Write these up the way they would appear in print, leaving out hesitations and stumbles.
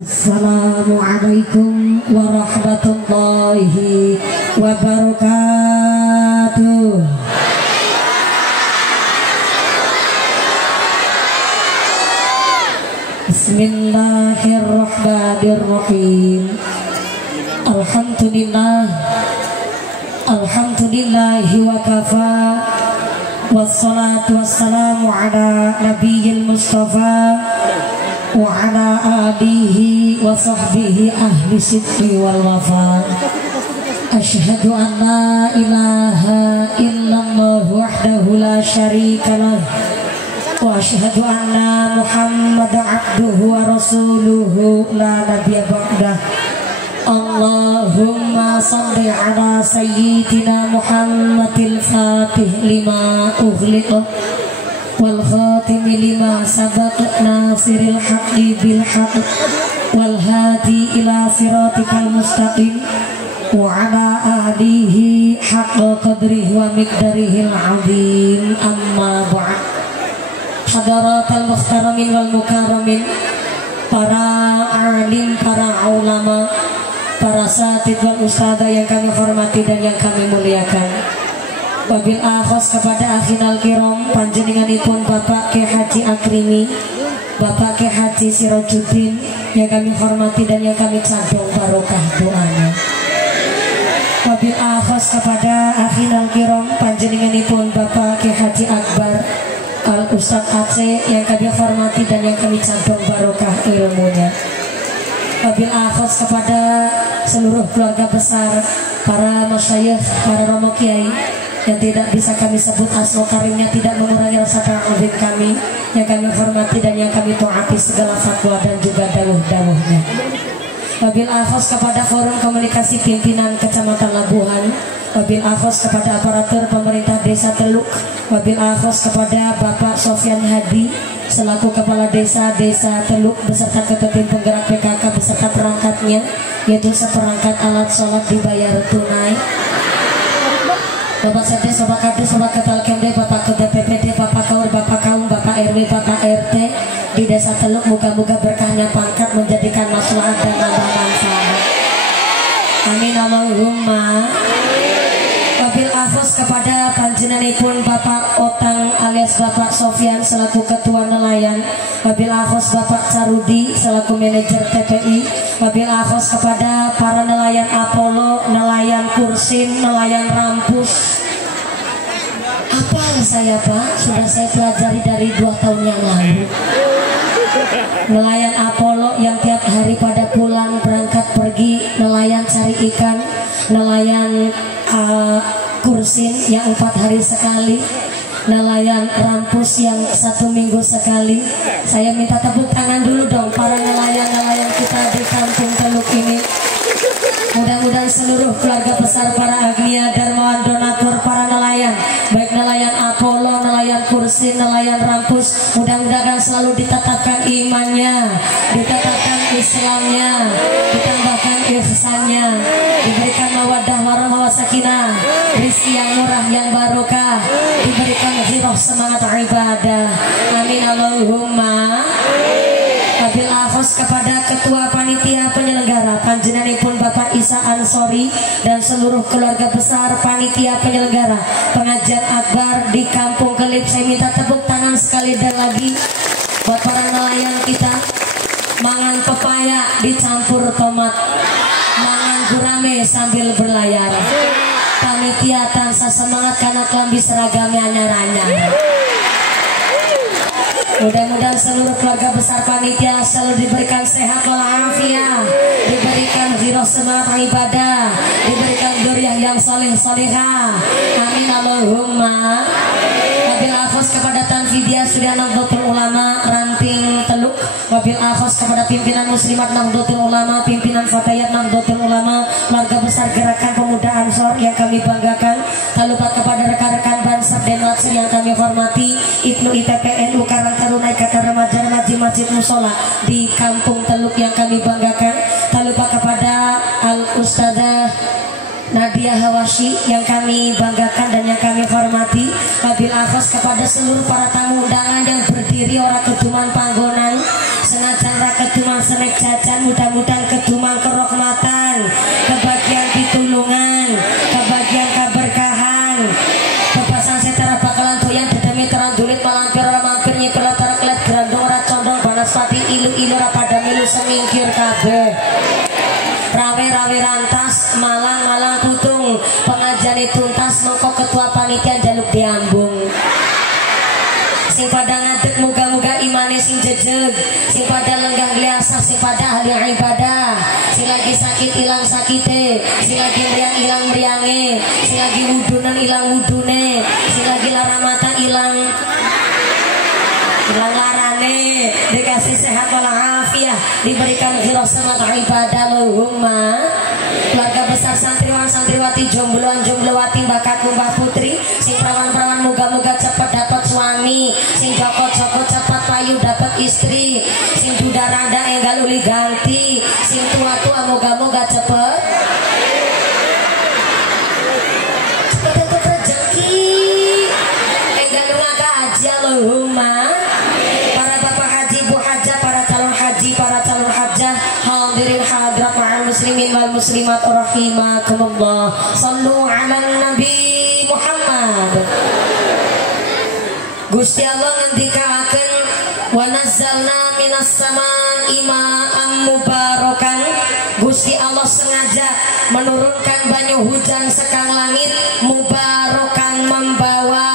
Assalamualaikum warahmatullahi wabarakatuh. Bismillahirrahmanirrahim. Alhamdulillahi wa kafa. Wassalatu wassalamu ala nabiyil mustafa wa ala alihi wa sahbihi ahli sidqi wal wafa. Asyhadu an la ilaha illallah wahdahu la syarika lah, wa asyhadu anna Muhammadan abduhu wa rasuluhu la nabiyya ba'dah. Allahumma salli ala sayyidina Muhammadil fatih lima ughliqa wal khatimi lima sabaq nasiril haqqi bil haqq wal hadi ila siratikal mustaqim wa ala alihi haqqa qadrihi wa miqdarihil azim. Amma ba'd. Hadaratal muhtaramin wal mukarramin, para alim, para ulama, para satid wal ustadzah yang kami hormati dan yang kami muliakan. Wabil akhos kepada akhinal kiram panjenenganipun Bapak Kyai Haji Akrimi, Bapak Kyai Haji Sirajuddin yang kami hormati dan yang kami cadong barokah doanya. Wabil akhos kepada akhinal kiram panjenenganipun Bapak Kyai Haji Akbar Al Ustadz Aceh yang kami hormati dan yang kami cadong barokah ilmunya. Wabil akhos kepada seluruh keluarga besar, para masyayikh, para romo kiai yang tidak bisa kami sebut asma karimnya, tidak mengurangi rasa kagum kami yang kami hormati dan yang kami taati segala fatwa dan juga dawuh-dawuhnya. Wabil akhos kepada forum komunikasi pimpinan Kecamatan Labuhan, wabil akhos kepada aparatur pemerintah Desa Teluk, wabil akhos kepada Bapak Sofyan Hadi selaku Kepala Desa Teluk beserta Ketua Tim Penggerak PKK beserta perangkatnya, yaitu seperangkat alat sholat dibayar tunai. Bapak Sedes, Bapak Kadus, Bapak Ketal Kemde, Bapak Ketua PPD, Bapak Kaur, Bapak Kaum, Bapak RW, Bapak RT di Desa Teluk, moga-moga berkahnya pangkat menjadikan maslahat dan nambah manfaat. Amin Allahumma. Wabil akhos kepada panjenenganipun Bapak Otang alias Bapak Sofyan selaku Ketua Nelayan, wabil akhos Bapak Carudi selaku Manajer TPI, wabil akhos kepada para nelayan Apollo, nelayan Kursin, nelayan Rampus. Apa saya Pak? Sudah saya pelajari dari 2 tahun yang lalu. Nelayan Apollo yang tiap hari pada pulang berangkat pergi nelayan cari ikan, nelayan Kursin yang 4 hari sekali, nelayan Rampus yang 1 minggu sekali. Saya minta tepuk tangan dulu dong para nelayan-nelayan kita di kampung Teluk ini. Mudah-mudahan seluruh keluarga besar, para agnia, dermawan, donatur, para nelayan, baik nelayan Apollo, nelayan Kursin, nelayan Rampus, mudah-mudahan selalu ditetapkan imannya, ditetapkan Islamnya, ditambahkan ihsannya, diberikan mawaddah warahmah wasakinah, rizki yang murah yang barokah, diberikan ghirah semangat ibadah. Amin Allahumma. Wabil akhos kepada Ketua Panitia Penyelenggara panjenenganipun Bapak Isa Ansori dan seluruh keluarga besar panitia penyelenggara pengajian akbar di Kampung Kelip. Saya minta tepuk tangan sekali dan lagi buat para nelayan kita. Mangan pepaya dicampur tomat, mangan gurame sambil berlayar. Panitia tansah semangat karena klambi seragamnya anyar-anyar. Mudah-mudahan seluruh keluarga besar panitia selalu diberikan sehat walafiat, diberikan ghirah semangat ibadah, diberikan dzurriyyah yang soleh-solehah. Amin Allahumma. Wabil akhos kepada Tanfidiyah Sudiana Nahdlatul Ulama Ranting Teluk, wabil akhos kepada pimpinan Muslimat Nahdlatul Ulama, pimpinan Fatayat Nahdlatul Ulama, keluarga besar Gerakan Pemuda Ansor yang kami banggakan. Tak lupa kepada rekan-rekan Bansar dan Latsir yang kami hormati, Ibnu ITPNU Karang Taruna Ikatan Remaja Masjid Musola di Kampung Teluk yang kami banggakan. Tak lupa kepada Al Ustadzah Nadia Hawashi yang kami banggakan dan yang kami hormati. Wabil akhos kepada seluruh para tamu undangan yang berdiri ora keduman panggonan senajan ra keduman senek jajan, mudah-mudahan kedumang kerahmatan, kebahagiaan pitulungan, kebahagiaan keberkahan. Bebasan setara bakalan doyan dedemi terang dulit malampir ora mampir nyipir lara kelet grandong ora condong banaspati ilu-ilu ora pada milu semingkir kabeh. Rawe-rawe rantas malang-malang tutung pengajian tuntas mengko ketua panitia jaluk diambung. Sing pada ngadeg muga-muga imane sing jejeg, sing pada lenggah gliasa, sing pada ahli ibadah, sing lagi sakit ilang sakite, sing lagi meriang ilang meriange, sing lagi wudunan ilang wudune, sing lagi laramatan ilang larane, dikasih sehat walafiat, diberikan ghirah semangat ibadah. Allahumma. Keluarga besar santriwan santriwati, jombloan jomblowati, bakal kumbah putri, sing perawan-perawan moga-moga cepat dapat suami, sing jokot-jokot cepat payu dapat istri, sing duda randa enggal uli ganti, sing tua-tua moga-moga cepat dapat rezeki, enggal lunga ka haji. Allahumma. Para bapak haji, bu hajah, para calon haji, para calon hajah, hadirin hadirat ma'al muslimin wal muslimat rahimakumullah. Sallu ala nabi Muhammad. Gusti Allah ngendikaaken wa nazzalna minas samaa'i ma'am mubarakan. Gusti Allah sengaja menurunkan banyu hujan sekang langit mubarakan, membawa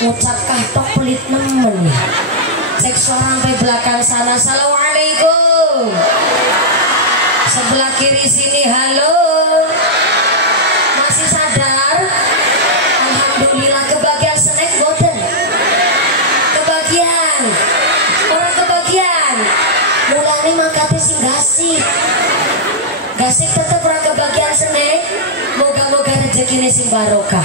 ucapkah tok pelit nemen cek suara sampai belakang sana. Assalamualaikum. Sebelah kiri sini halo, masih sadar? Alhamdulillah. Kebagian snack boten? Kebagian orang kebagian mulane mangkate sing gasik tetep orang kebagian snack. Moga-moga rezekine sing barokah.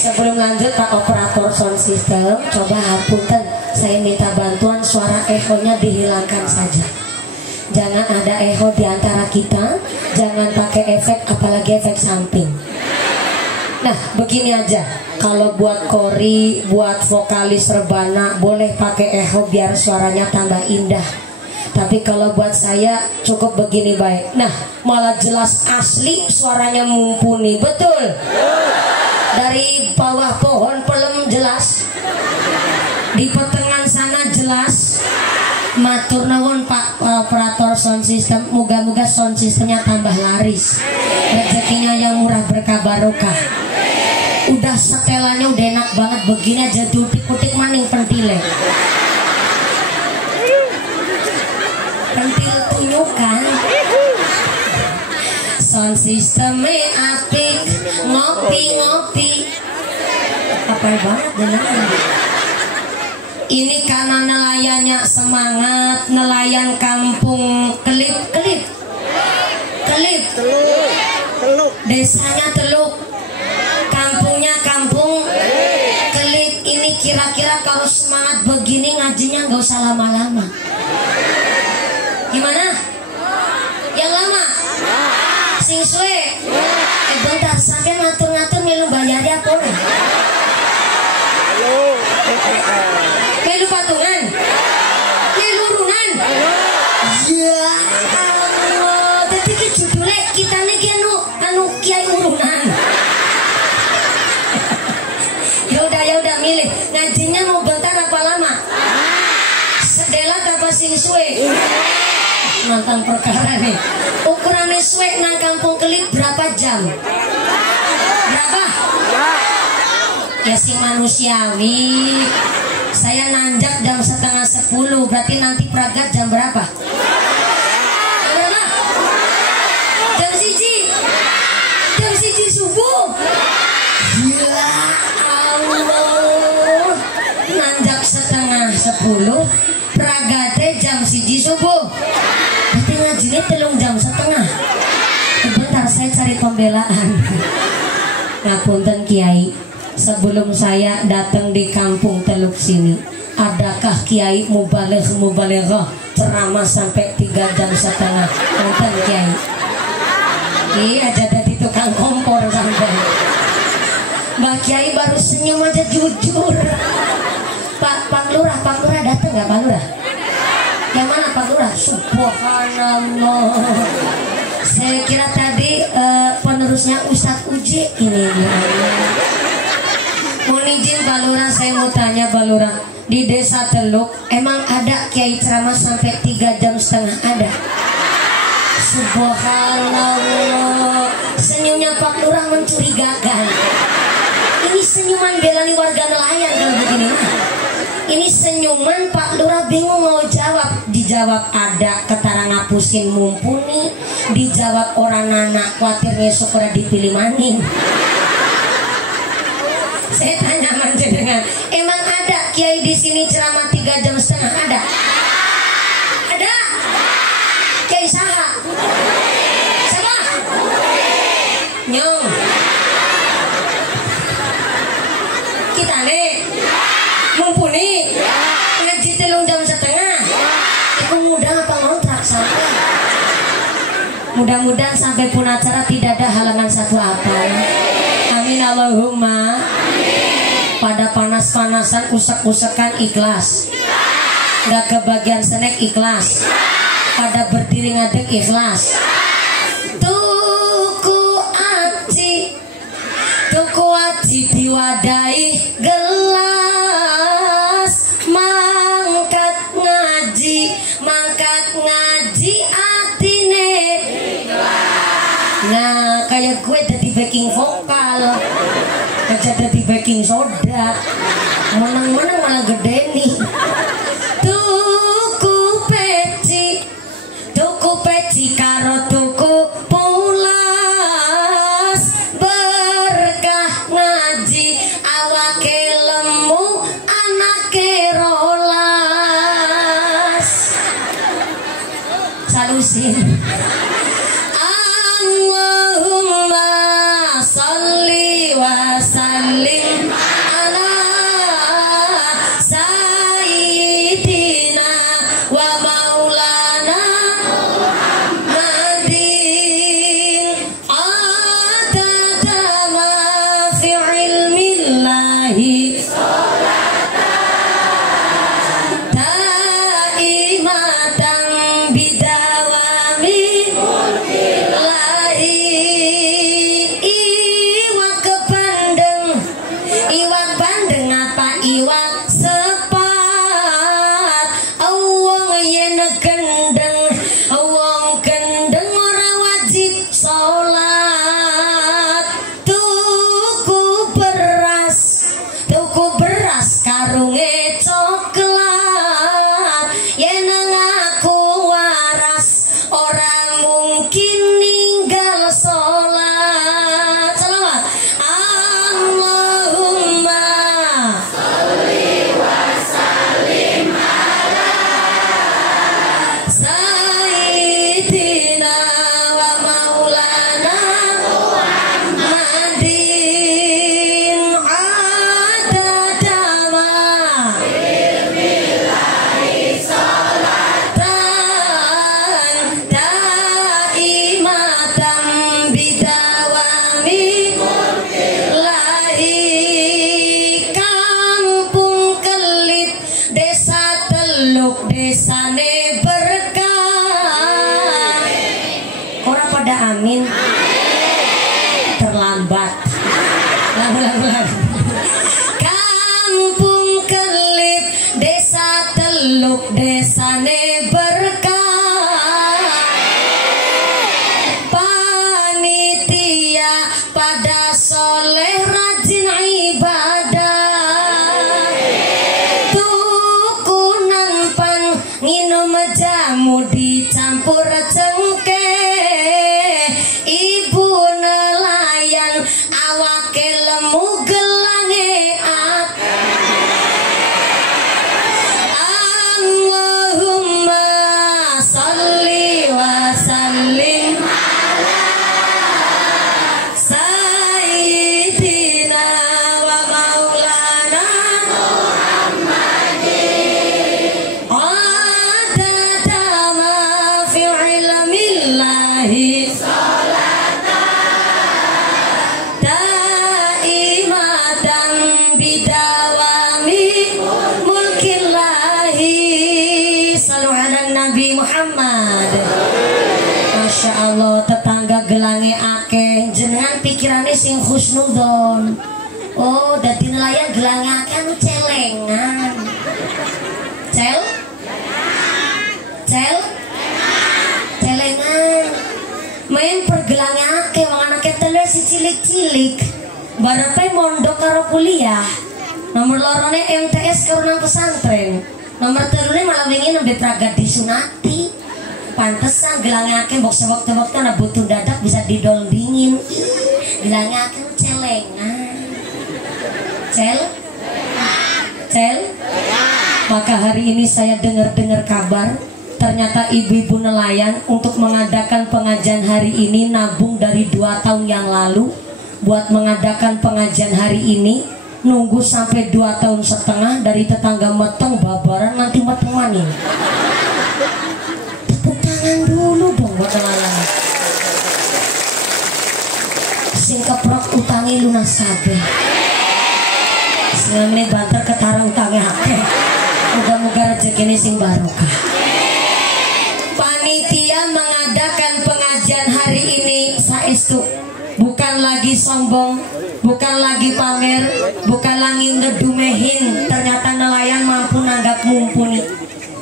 Sebelum lanjut Pak Operator Sound System, coba hapunten, saya minta bantuan suara echonya dihilangkan saja. Jangan ada echo di antara kita, jangan pakai efek, apalagi efek samping. Nah, begini aja. Kalau buat kori, buat vokalis rebana, boleh pakai echo biar suaranya tambah indah. Tapi kalau buat saya cukup begini baik. Nah, malah jelas asli, suaranya mumpuni, betul. Dari bawah pohon pelem jelas, di pertengahan sana jelas. Matur nuwun Pak Operator Sound System, moga-moga sound systemnya tambah laris, rezekinya yang murah berkah barokah. Udah setelannya udah enak banget, begini aja dutik-kutik maning pentile. Pentil tunjukkan sound systemnya apik, ngopi-ngopi apa banget jenengan. Ini karena nelayannya semangat, nelayan kampung Kelip, desanya Teluk, kampungnya kampung Kelip. Ini kira-kira kalau semangat begini ngajinya nggak usah lama-lama. Gimana? Yang lama? Sing suwe? Bentar, sampai ngatur-ngatur melu bayarnya apa nih? Melu patungan? Melu urunan? Ya Allah, tapi ke judulnya kita nih anu kiai urunan. Ya udah milih. Ngajinya mau bentar apa lama? Sedelat apa sing suwe? Mantan perkara nih. Ukurannya suwe nang kampung Kelip berapa jam? Berapa? Ya si manusiawi. Saya nanjak jam 9:30, berarti nanti pragat jam berapa? Berapa? Jam 1 subuh. Ya Allah, nanjak 9:30, pragatnya jam 1 subuh. Berarti ngajinya 3,5 jam. Bentar, saya cari pembelaan. Ngapunten Kiai, sebelum saya datang di kampung Teluk sini, adakah Kiai mubaleghah ceramah sampai 3,5 jam? Nonton Kiai. Iya, jadi tukang kompor sampai. Mbak Kiai baru senyum aja jujur. Pak Lu Lurah, Pak Lurah datang nggak Pak Lurah? Yang mana Pak Lurah? Subhanallah. Saya kira tadi penerusnya Ustadz Uji ini dia. Mohon izin Pak Lurah, saya mau tanya Pak Lurah, di Desa Teluk emang ada kiai ceramah sampai 3,5 jam ada? Subhanallah. Senyumnya Pak Lurah mencurigakan. Ini senyuman belani warga nelayan kalau begini. Ini senyuman Pak Lurah bingung mau jawab. Dijawab ada ketara ngapusin mumpuni, dijawab orang anak khawatirnya syukur dipilih maning. Saya tanya dengan emang ada kiai di sini ceramah 3,5 jam ada? Ada. Kiai saha? Siapa? Nyong. Kita nih mumpuni ngaji 3,5 jam. Itu mudah apa ngontrak sampai? Mudah-mudahan sampai pun acara tidak ada halangan satu apa. Amin Allahumma. Pada panas-panasan usek-usekan ikhlas, nggak kebagian snack ikhlas, pada berdiri ngadeg ikhlas. Tuku aci diwadai gelas, mangkat ngaji atine. Nah kayak gue jadi backing vokal, kerja jadi baking soda, menang-menang malah gede nih. Tuku peci karo tuku pulas, berkah ngaji awake lemu anake rolas. Salusin. Allahumma sholli wa sallim ala sayyidina wa maulana Muhammadin adada ma fi ilmillahi daimatan bidawami iwak bandeng apa iwak sepat, wong yen gendeng ora wajib sholat. Tuku beras karunge coklat, yen ngaku waras orang mungkin ninggal sholat. Salawat Allahumma sholli wa sallim ala sayyidina wa maulana Muhammadin adada ma ilmillahi sholatan daimatan bidawami lahi. Kampung Kelit Desa Teluk desane berkah. Orang pada amin. Terlambat. Ulang. Kampung Kelit Desa Teluk desane berkah. Panitia pada soleh rajin ibadah. Tukunan pan minum jamu dicampur cengkeh. Ibu nelayan awake lemu gelange Allahumma sholli wa sallim ala sayyidina wa maulana Muhammadin adada ma fi ilmi Nabi Muhammad. Masya Allah, tetangga gelangi akeh, jenengan pikirannya sing husnudon. Oh, dadi nelayan gelangi akeh anu celengan. Celengan. Main pergelangi akeh, wong anake teler si cilik-cilik. Barepe mondok karo kuliah. Nomor lorone MTS karo nang pesantren. Nomor telune malah wingi nembe pragat disunati. Pantesan gelangake mbok sewaktu-waktu ana butuh dadak bisa didol dingin. Gelangake celengan. Maka hari ini saya dengar kabar ternyata ibu-ibu nelayan untuk mengadakan pengajian hari ini nabung dari 2 tahun yang lalu buat mengadakan pengajian hari ini. Nunggu sampai 2 tahun setengah dari tetangga metong babaran nanti metong maning. Tepuk tangan dulu dong buat nelayan. Sing keprok utangi lunas kabeh. Sing meneh banter ketara utange akeh. Muga-muga rezekine sing barokah. Panitia mengadakan pengajian hari ini saestu bukan lagi sombong, bukan lagi pamer, bukan lagi ngedumehin. Ternyata nelayan mampu nanggap mumpuni.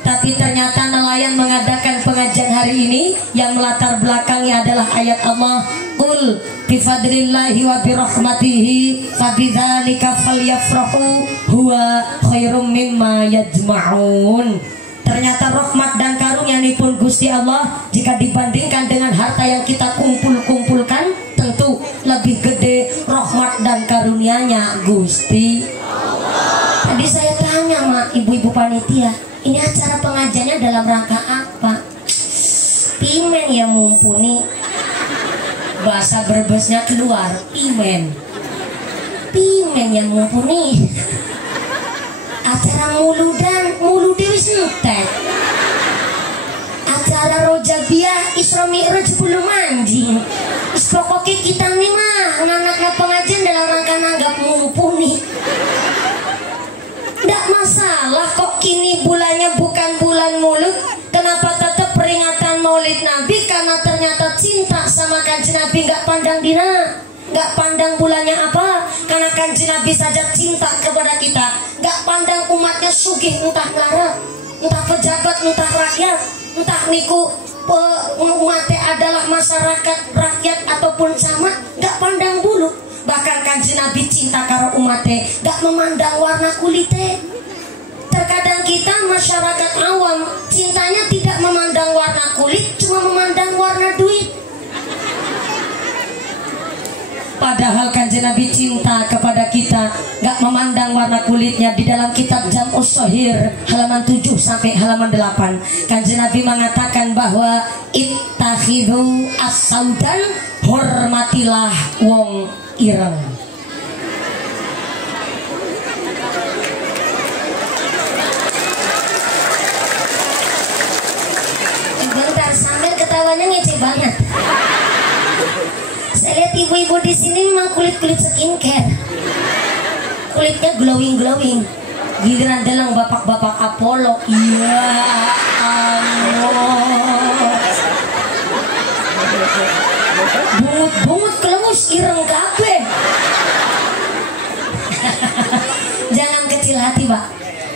Tapi ternyata nelayan mengadakan pengajian hari ini yang melatar belakangnya adalah ayat Allah, qul bifadlillahi wa birahmatihi fabidzalika falyafrahu huwa khairum mimma yajma'un. Ternyata rahmat dan karunia-Nipun Gusti Allah jika dibandingkan dengan harta yang kita kumpulkan tentu lebih gede rahmat dan karunia-Nya Gusti Allah. Tadi saya tanya sama ibu-ibu panitia, ini acara pengajiannya dalam rangka apa? Pimen ya mumpuni. Bahasa Brebesnya keluar, pimen yang mumpuni. Acara muludi wis entek. Acara rojabiah Isra Mi'raj belum anjing. Wis pokoke kita nih mah nganakna pengajian dalam rangka nanggap mumpuni. Nggak masalah kok kini bulannya bukan bulan Maulud. Kenapa tetap peringatan Maulid Nabi? Karena ternyata cinta sama Kanjeng Nabi nggak pandang dina, nggak pandang bulannya apa. Karena Kanjeng Nabi saja cinta kepada kita, nggak pandang umatnya sugih entah lara, entah pejabat, entah rakyat, entah niku umatnya adalah masyarakat, rakyat ataupun sama, nggak pandang bulu. Bahkan Kanjeng Nabi cinta karo umatnya, nggak memandang warna kulitnya. Terkadang kita masyarakat awam cintanya tidak memandang warna kulit, cuma memandang warna duit. Padahal Kanjeng Nabi cinta kepada kita, gak memandang warna kulitnya. Di dalam kitab Jam'us Shahir halaman 7 sampai halaman 8, Kanjeng Nabi mengatakan bahwa ittakhidhu as-saudan, hormatilah wong ireng. Bentar, sambil ketawanya ngece banget. Saya lihat ibu-ibu di sini memang kulit skincare, kulitnya glowing. Giliran dalang bapak-bapak Apollo, iya Allah, bungut kelewus ireng kabeh. Jangan kecil hati pak,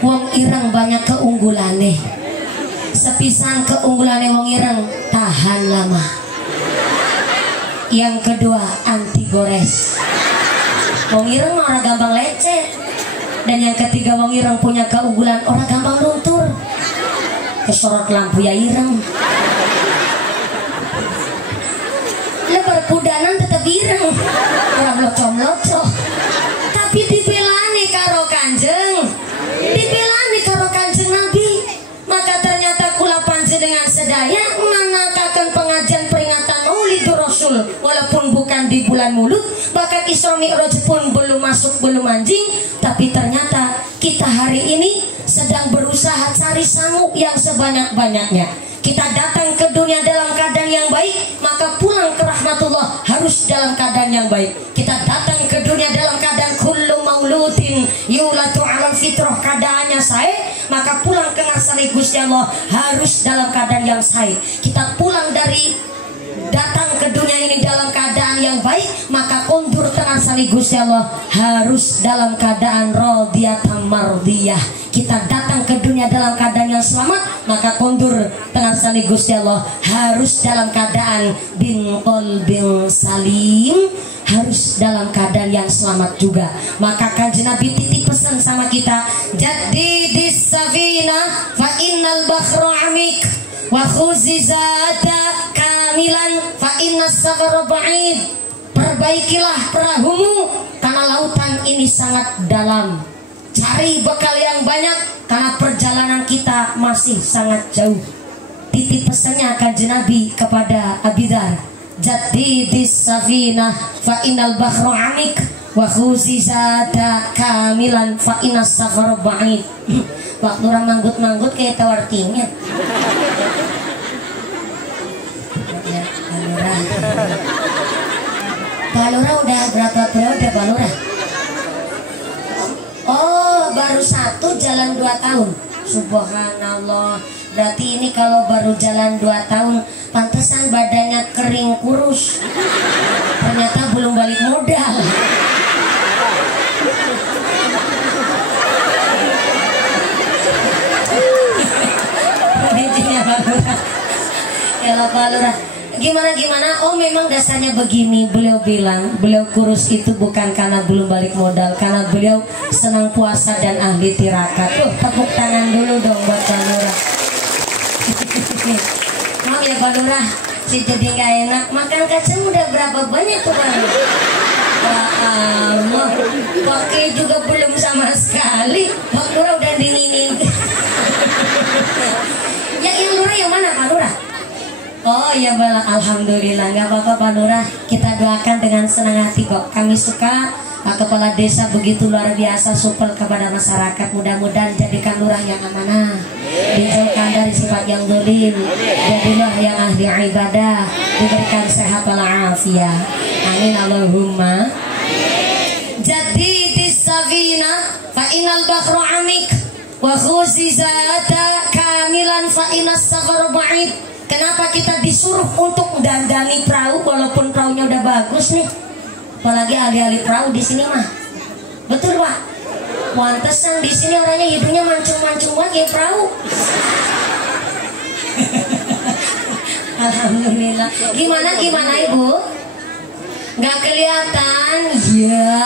wong ireng banyak keunggulannya. Sepisan keunggulannya wong ireng, tahan lama. Yang kedua, anti gores. Wong ireng mah orang gampang lecet. Dan yang ketiga, wong ireng punya keunggulan, orang gampang luntur. Kesorot lampu ya ireng. Lebar kudanan tetap ireng, orang loco-loco. Tapi dibelani karo Kanjeng, dibelani karo Kanjeng Nabi. Maka ternyata kula panjenengan sedaya menangkakan pengajian peringatan Maulidur Rasul walaupun bukan di bulan Maulud, bahkan Isra Mi'raj pun belum masuk, belum anjing. Tapi ternyata kita hari ini sedang berusaha cari sanggup yang sebanyak-banyaknya. Kita datang ke dunia dalam keadaan yang baik, maka pulang ke rahmatullah harus dalam keadaan yang baik. Kita datang ke dunia dalam keadaan kullu mauludin yulatu 'alal fitrah, keadaannya saya, maka pulang ke kenal sari Gusti Allah harus dalam keadaan yang sahih. Kita pulang dari datang ke dunia ini dalam keadaan yang baik, maka kondur tenang sari Gusti Allah harus dalam keadaan radiyatan mardiyah. Kita datang ke dunia dalam keadaan yang selamat, maka kondur tenang sari Gusti Allah harus dalam keadaan bin qalbin salim, harus dalam keadaan yang selamat juga. Maka Kanjeng Nabi titip pesan sama kita, jaddidis safina fa innal bakhra amik wa khuzizata kamilan fa innas safara ba'id. Perbaikilah perahumu karena lautan ini sangat dalam. Cari bekal yang banyak karena perjalanan kita masih sangat jauh. Titip pesannya Kanjeng Nabi kepada Abi Dzar, jaddidis safina fa innal bakhra amik wa khuzizata kamilan fa innas safara ba'id. Waktu orang manggut-manggut kayak tawartinya. Balura udah berapa periode Balura? Oh, baru 1 jalan 2 tahun. Subhanallah. Berarti ini kalau baru jalan 2 tahun, pantesan badannya kering kurus. Ternyata belum balik modal. Intinya Balura. Ya Balura. Gimana? Oh memang dasarnya begini. Beliau bilang, beliau kurus itu bukan karena belum balik modal, karena beliau senang puasa dan ahli tirakat. Tuh, tepuk tangan dulu dong buat Balura. Maaf ya Balura, si jadi gak enak. Makan kacang udah berapa banyak tuh Balura? Wah, pakai juga belum sama sekali. Balura udah dinginin. Yang Lura yang mana Balura? Oh iya Bala, alhamdulillah, nggak apa-apa Pak Lurah. Kita doakan dengan senang hati kok. Kami suka kepala desa begitu luar biasa supel kepada masyarakat. Mudah-mudahan jadikan lurah yang amanah, dijauhkan dari sifat yang zalim, jadilah yang ahli ibadah, diberikan sehat walafiat. Amin Allahumma. Jadi disafina fa inal bakhru amik wa khuzizata kamilan fa inas safar ba'id. Kenapa kita disuruh untuk dandani perahu walaupun perahunya udah bagus nih? Apalagi ahli-ahli perahu di sini mah. Betul Pak? Pantesan di sini orangnya hidungnya mancung-mancung banget ya perahu. Alhamdulillah. Gimana Ibu? Nggak kelihatan? Ya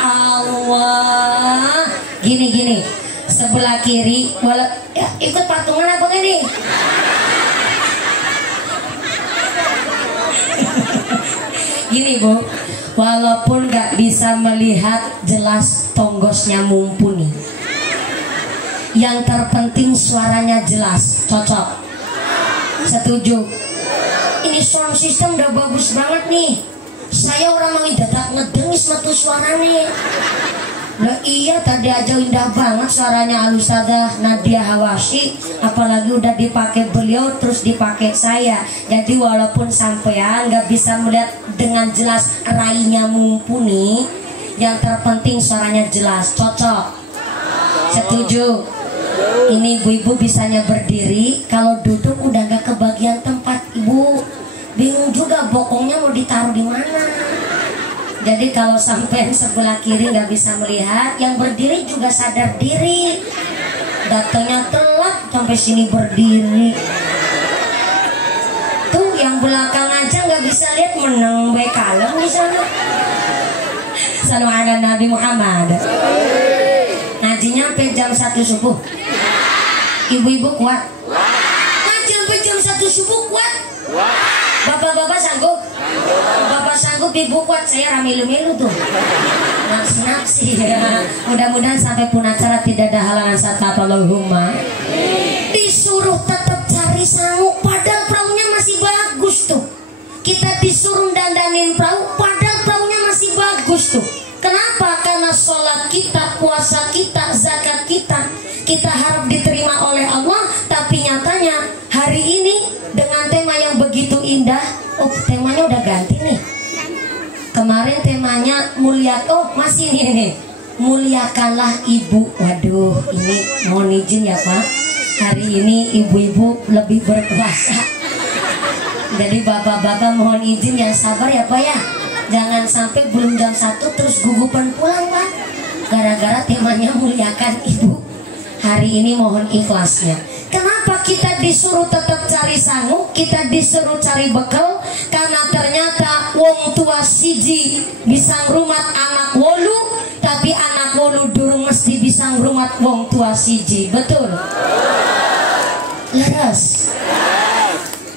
Allah. Gini. Sebelah kiri, ya, ikut patungan apa gak nih? Gini Bu, walaupun gak bisa melihat jelas tonggosnya mumpuni, yang terpenting suaranya jelas, cocok? Setuju? Ini sound system udah bagus banget nih. Saya orang mau dadak ngedengis metu suaranya. Nah iya, tadi aja indah banget suaranya Al-Ustadzah Nadia Hawashi, apalagi udah dipakai beliau terus dipakai saya. Jadi walaupun sampean nggak bisa melihat dengan jelas rainya mumpuni, yang terpenting suaranya jelas, cocok? Setuju? Ini ibu-ibu bisanya berdiri, kalau duduk udah nggak kebagian tempat Ibu. Bingung juga bokongnya mau ditaruh di mana. Jadi kalau sampai sebelah kiri nggak bisa melihat, yang berdiri juga sadar diri. Datangnya telat sampai sini berdiri. Tuh yang belakang aja nggak bisa lihat, menang baik kalem di sana. Salam ala Nabi Muhammad. Ngajinya sampai jam 1 subuh. Ibu-ibu kuat? Ngaji sampai jam 1 subuh kuat? Bapak-bapak sanggup? Bapak sanggup, ibu kuat, saya ramilu-milu tuh. Nafsi ya. Mudah-mudahan sampai pun acara tidak ada halangan saat Allahumma. Disuruh tetap cari sangu, padahal perahunya masih bagus tuh. Kita disuruh dandanin perahu, padahal perahunya masih bagus tuh. Kenapa? Karena sholat kita, puasa kita, zakat kita harap diterima oleh Allah. Tapi nyatanya hari ini dengan tema yang begitu indah, oh temanya udah ganti nih. Kemarin temanya masih nih, muliakanlah ibu. Waduh, ini mohon izin ya Pak, Hari ini ibu-ibu lebih berpuasa. Jadi bapak-bapak mohon izin yang sabar ya Pak ya. Jangan sampai belum jam 1 terus gugupan pulang Pak. Gara-gara temanya muliakan ibu. Hari ini mohon ikhlasnya. Kenapa kita disuruh tetap cari sangu, kita disuruh cari bekal? Karena ternyata wong tua siji bisa ngrumat anak wolu, tapi anak wolu durung mesti bisa ngrumat wong tua siji. Betul? Leres.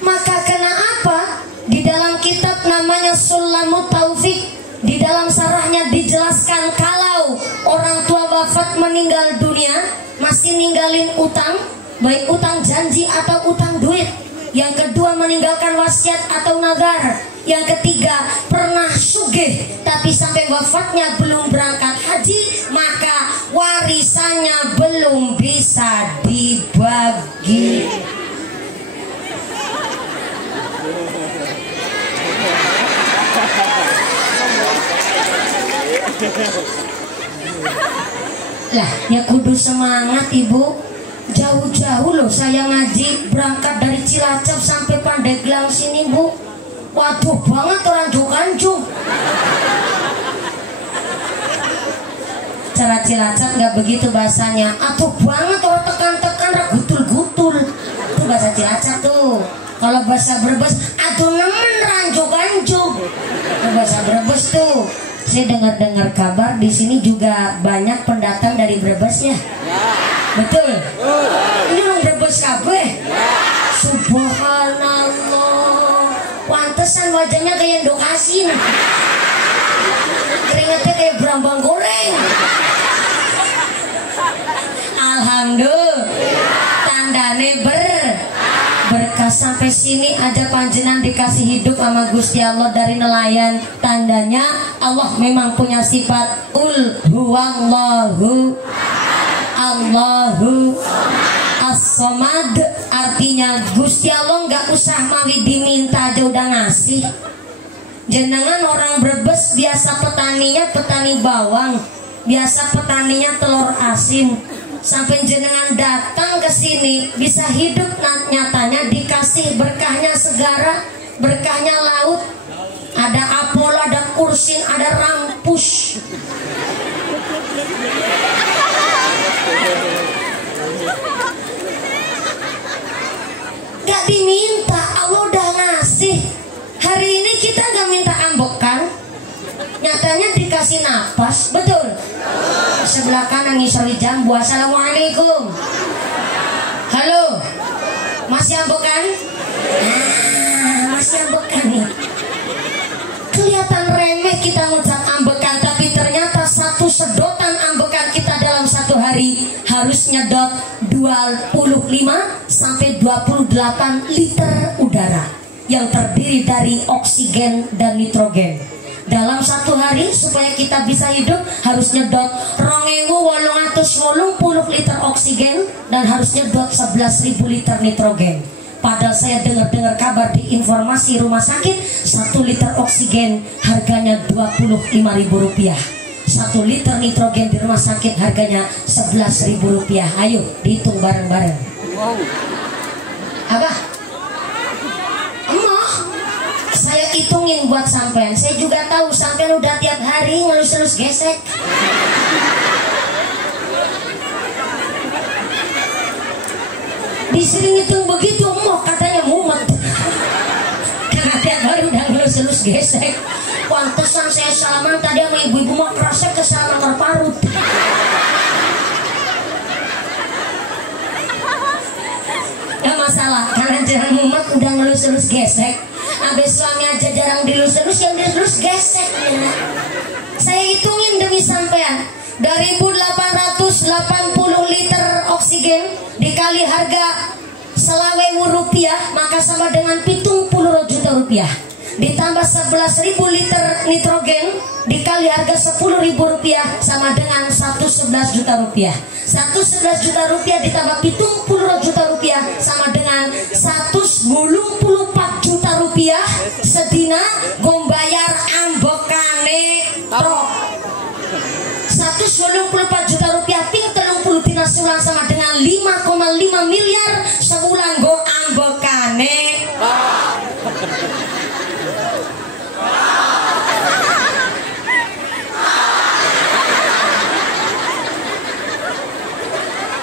Maka kenapa di dalam kitab namanya Sulamut Taufik, di dalam sarahnya dijelaskan kalau orang tua wafat meninggal dunia masih ninggalin utang, baik utang janji atau utang duit. Yang kedua meninggalkan wasiat atau nazar. Yang ketiga pernah sugih tapi sampai wafatnya belum berangkat haji, maka warisannya belum bisa dibagi. Lah ya kudu semangat ibu. Jauh-jauh loh saya ngaji, berangkat dari Cilacap sampai Pandeglang sini bu. Waduh banget orang Jokanjung. Cara Cilacap nggak begitu bahasanya. Atuh banget orang tekan-tekan gutul-gutul. Itu bahasa Cilacap tuh. Kalau bahasa Brebes, aduh nemen ranjo Jokanjung. Itu bahasa Brebes tuh. Saya dengar-dengar kabar di sini juga banyak pendatang dari Brebesnya. Betul? Ini orang Brebes kabeh. Subhanallah. Pantesan wajahnya kayak endok asin. Keringatnya kayak berambang goreng. Alhamdulillah. Tandane berkah sampai sini aja panjenengan dikasih hidup sama Gusti Allah dari nelayan. Tandanya Allah memang punya sifat ul huwallahu Allahu as-somad. Artinya Gusti Allah nggak usah mawi diminta aja udah ngasih. Jenengan orang Brebes biasa petaninya petani bawang, biasa petaninya telur asin. Sampai jenengan datang ke sini bisa hidup nyatanya dikasih berkahnya segara, berkahnya laut. Ada apel, ada kursin, ada rampus. Gak diminta, Allah udah ngasih. Hari ini kita gak minta ambekan, nyatanya dikasih napas. Betul? Sebelah kanan ngisori jambu. Assalamualaikum. Halo, masih ambekan? Masih ambekan nih. Kelihatan remeh kita ngucap ambekan, tapi ternyata satu sedotan ambekan kita dalam satu hari harus nyedot 25 sampai 28 liter udara yang terdiri dari oksigen dan nitrogen. Dalam satu hari supaya kita bisa hidup harus nyedot 2.880 liter oksigen dan harus nyedot 11.000 liter nitrogen. Padahal saya dengar kabar di informasi rumah sakit 1 liter oksigen harganya Rp25.000. 1 liter nitrogen di rumah sakit harganya Rp11.000. Ayo dihitung bareng-bareng. Apa? Emoh, saya hitungin buat sampean. Saya juga tahu sampean udah tiap hari ngelus-elus gesek. Disering hitung begitu, emoh katanya mumet. Karena tiap hari udah ngelus-elus gesek. Pantesan saya salaman tadi sama ibu-ibu mah kerasa kesalaman terparut. Gak masalah, karena jarang mumet udah ngelus-elus gesek. Abis suami aja jarang dilus-elus, yang dilus gesek ya. Saya hitungin demi sampean. Dari 1.880 liter oksigen dikali harga Rp20.000 maka sama dengan Rp70 juta. Ditambah 11.000 liter nitrogen dikali harga Rp10.000 sama dengan 111 juta rupiah. 111 juta rupiah ditambah 70 juta rupiah sama dengan 184 juta rupiah. Sedina gombayar ambekane trok 184 juta rupiah ping 30 tina sulang sama dengan 5,5 miliar. bayar sebulan go ambekane.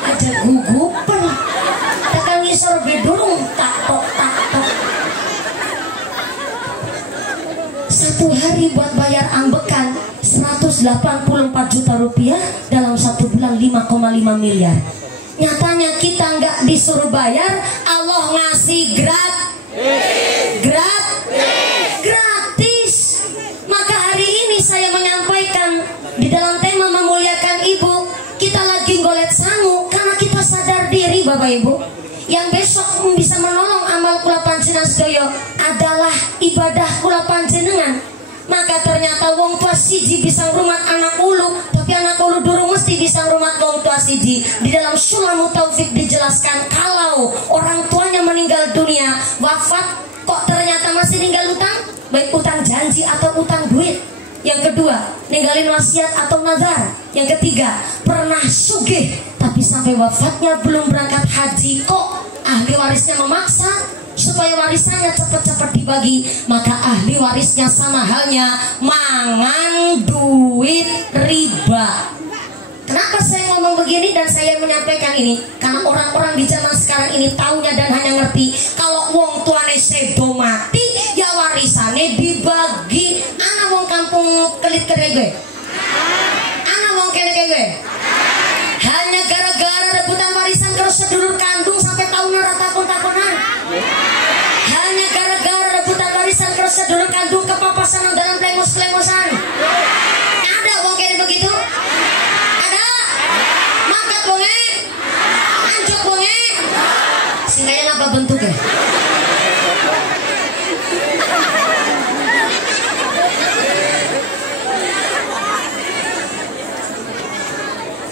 Ada gugupan tekan ngisor bedurung tak tok. Satu hari buat bayar ambekan 184 juta rupiah, dalam satu bulan 5,5 miliar. Nyatanya kita nggak disuruh bayar, Allah ngasih gratis. Maka hari ini saya menyampaikan di dalam tema memuliakan ibu, kita lagi golet sangu karena kita sadar diri Bapak Ibu, yang besok bisa menolong amal kula panjenengan sedaya adalah ibadah kula panjenengan. Maka ternyata wong tua siji bisa ngrumat anak ulu, tapi anak ulu durung mesti bisa ngrumat wong tua siji. Di dalam Sulamut Taufik dijelaskan kalau orang tuanya meninggal dunia, wafat, kok ternyata masih ninggal utang, baik utang janji atau utang duit. Yang kedua, ninggalin wasiat atau nazar. Yang ketiga, pernah sugih tapi sampai wafatnya belum berangkat haji, kok ahli warisnya memaksa supaya warisannya cepat-cepat dibagi, maka ahli warisnya sama halnya mangan duit riba. Kenapa saya ngomong begini dan saya menyampaikan ini? Karena orang-orang di zaman sekarang ini taunya dan hanya ngerti kalau wong tuane sedo mati ya warisannya dibagi. Ana wong kampung kelit kere gue, ana wong kene gue, hanya gara-gara rebutan warisan terus sedulur kandung sampai tahun takon-takonan. Hanya gara-gara rebutan warisan terus sedulur kandung kepapasan dalam lemos-lemosan. Ada wong kene begitu? Singkatnya apa bentuknya?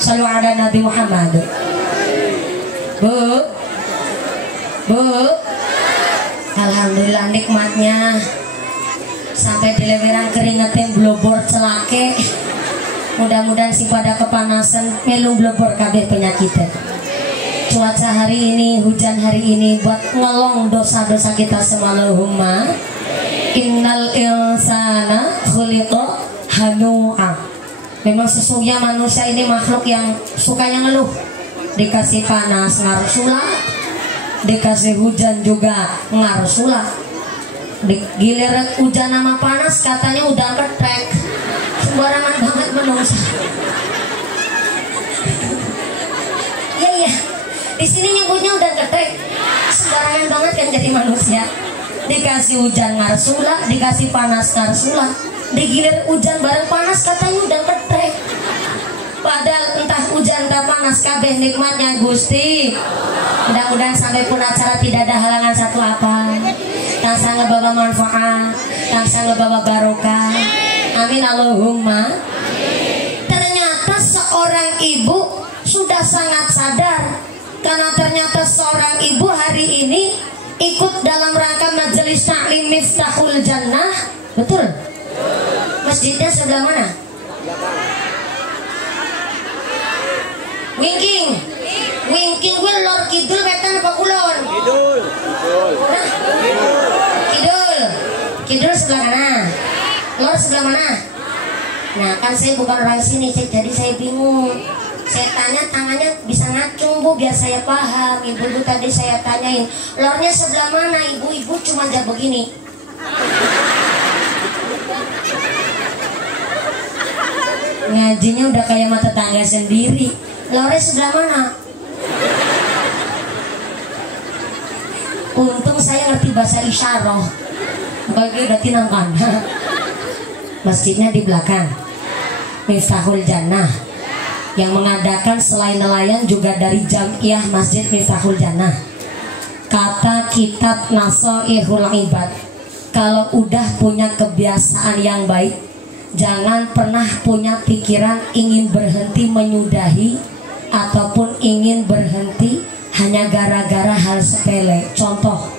Selalu ada Nabi Muhammad. Bu, alhamdulillah nikmatnya sampai di leweran keringetin blobor celake. Mudah-mudahan si pada kepanasan melu blobor kabeh penyakitnya. Cuaca hari ini, hujan hari ini buat ngelong dosa-dosa kita semua. Allahumma innal insana khuliqa halu'a. Memang sesungguhnya manusia ini makhluk yang sukanya ngeluh. Dikasih panas ngarsula, dikasih hujan juga ngarsula. Gilir hujan sama panas katanya udah ketrek. Sembarangan banget menungsa. Iya. Di sini nyebutnya udah ketrek, sembarangan banget kan jadi manusia. Dikasih hujan ngarsula, dikasih panas ngarsula, digilir hujan bareng panas katanya udah ketrek. Padahal entah hujan entah panas kabeh nikmatnya Gusti. Mudah-mudahan sampai pun acara tidak ada halangan satu apa. Tangsa ngebawa manfaat, tangsa ngebawa barokah. Amin Allahumma. Ternyata seorang ibu sudah sangat sadar. Karena ternyata seorang ibu hari ini ikut dalam rangka majelis taklim Miftahul Jannah. Betul? Masjidnya sebelah mana? Wingking gue lor kidul wetan apa kulon? Kidul sebelah mana? Lor sebelah mana? Nah kan saya bukan orang sini, jadi saya bingung. Saya tanya tangannya bisa ngacung Bu, biar saya paham. Ibu tadi saya tanyain lornya sebelah mana, ibu cuma jawab begini. Ngajinya udah kayak mata tetangga sendiri. Lornya sebelah mana? Untung saya ngerti bahasa isyarah. Bagi udah tinangkan. Masjidnya di belakang Miftahul Jannah. Yang mengadakan selain nelayan juga dari Jamiah Masjid Miftahul Jannah. Kata kitab Nasoihul Ibad, kalau udah punya kebiasaan yang baik, jangan pernah punya pikiran ingin berhenti menyudahi ataupun ingin berhenti hanya gara-gara hal sepele. Contoh,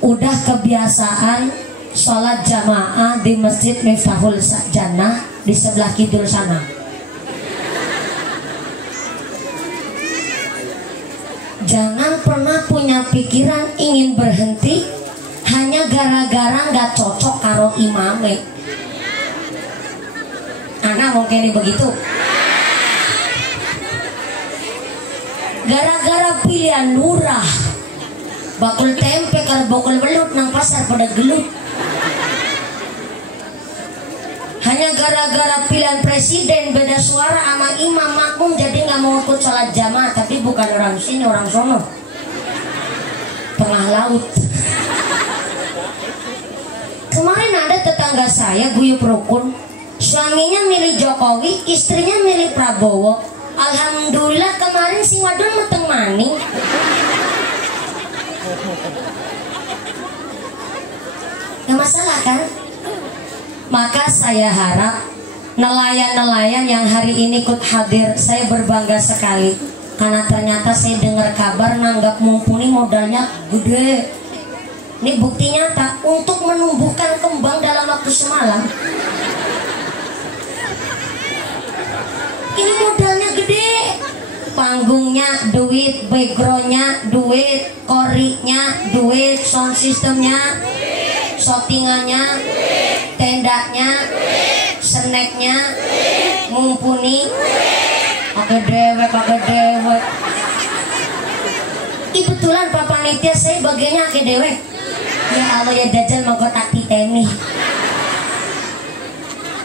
udah kebiasaan sholat jamaah di Masjid Miftahul Jannah di sebelah kidul sana. Jangan pernah punya pikiran ingin berhenti hanya gara-gara nggak cocok karo imame. Anak mungkin begitu. Gara-gara pilihan lurah, bakul tempe karo bakul belut nang pasar pada gelut. Hanya gara-gara pilihan presiden beda suara sama imam makmum jadi nggak mau ikut sholat jamaah. Tapi bukan orang sini, orang sono, tengah laut. Kemarin ada tetangga saya guyup rukun, suaminya milih Jokowi, istrinya milih Prabowo. Alhamdulillah kemarin si wadon meteng maning. Gak masalah kan? Maka saya harap nelayan-nelayan yang hari ini ikut hadir, saya berbangga sekali karena ternyata saya dengar kabar nanggap mumpuni modalnya gede. Ini bukti nyata untuk menumbuhkan kembang dalam waktu semalam. Ini modalnya gede, panggungnya duit, backgroundnya duit, koriknya duit, sound systemnya, shootingannya, tendanya, snacknya, mumpuni, pakai dewek. Kebetulan Pak Panitia saya bagiannya pakai dewek. Ya Allah ya dajal mengkotak titeni.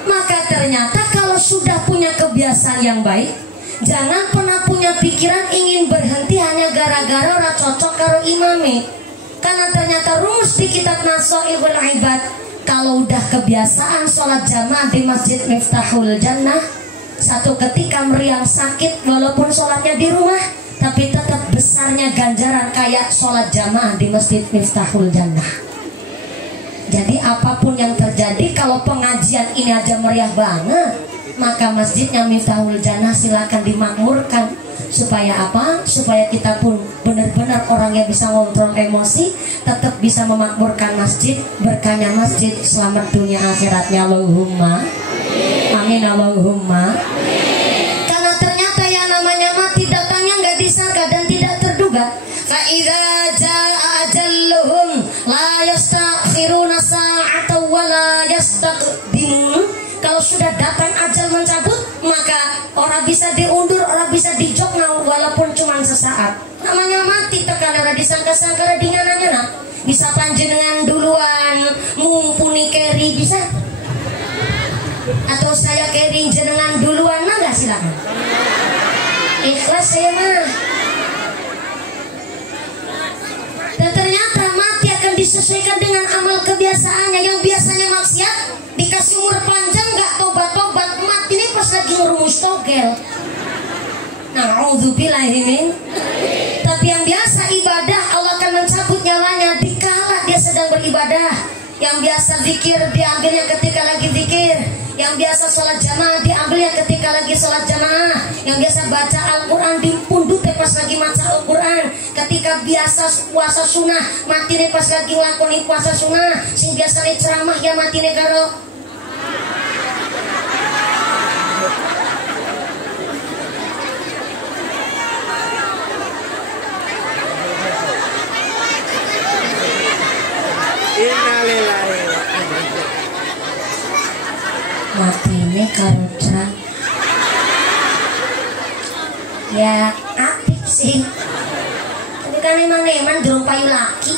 Maka ternyata kalau sudah punya kebiasaan yang baik, jangan pernah punya pikiran ingin berhenti hanya gara-gara ora cocok karo imame. Karena ternyata rumus di kitab Nasoihul Ibad, kalau udah kebiasaan sholat jamaah di Masjid Miftahul Jannah, satu ketika meriang sakit walaupun sholatnya di rumah, tapi tetap besarnya ganjaran kayak sholat jamaah di Masjid Miftahul Jannah. Jadi apapun yang terjadi, kalau pengajian ini aja meriah banget, maka masjidnya Miftahul Jannah silakan dimakmurkan. Supaya apa? Supaya kita pun benar-benar orang yang bisa ngontrol emosi, tetap bisa memakmurkan masjid, berkahnya masjid, selamat dunia akhiratnya. Allahumma amin, Allahumma. Karena ternyata yang namanya mati datangnya nggak disangka dan tidak terduga. Fa idza jaa ajalluhum la yastakhiruna sa'atan wa la yastaqdimun. Kalau sudah datang ajal mencabut, maka orang bisa diundur, orang bisa dijokna walaupun cuma sesaat. Namanya mati tekan orang disangka-sangka dinyana-nyana. Bisa panjenengan duluan mumpuni keri bisa? Atau saya keri jenengan duluan mah nggak, silakan. Ikhlas saya mah. Dan ternyata mati akan disesuaikan dengan amal kebiasaannya. Yang biasanya maksiat dikasih umur panjang nggak tobat-tobat, mati ini pas lagi ngerumus togel. Na'udzubillahimin. Tapi yang biasa ibadah, Allah akan mencabut nyawanya dikala dia sedang beribadah. Yang biasa zikir diambilnya ketika lagi zikir. Yang biasa sholat jamaah diambilnya ketika lagi sholat jamaah. Yang biasa baca Al-Quran dipundut pas lagi baca Al-Quran. Ketika biasa puasa sunnah, mati pas lagi ngelakoni puasa sunnah. Sing biasa ceramah ya mati karo mati ini karutra. Ya apik sih, tapi kan emang durung payu laki.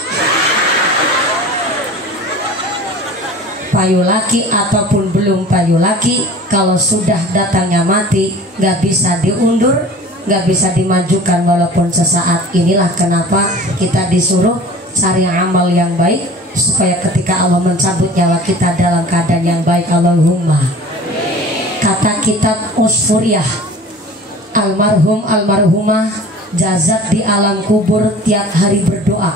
Payu laki ataupun belum payu laki, kalau sudah datangnya mati gak bisa diundur, gak bisa dimajukan walaupun sesaat. Inilah kenapa kita disuruh cari amal yang baik, supaya ketika Allah mencabut nyawa kita dalam keadaan yang baik. Allahumma. Kata kitab Usfuriyah, almarhum almarhumah jazat di alam kubur tiap hari berdoa.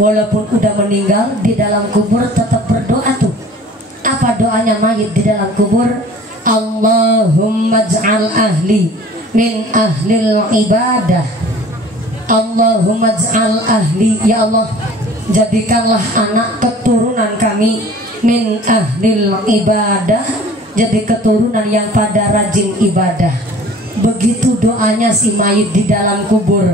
Walaupun udah meninggal, di dalam kubur tetap berdoa tuh. Apa doanya mayit di dalam kubur? Allahumma ja'al ahli min ahlil ibadah. Allahumma ja'al ahli, ya Allah jadikanlah anak keturunan kami min ahlil ibadah, jadi keturunan yang pada rajin ibadah. Begitu doanya si mayit di dalam kubur.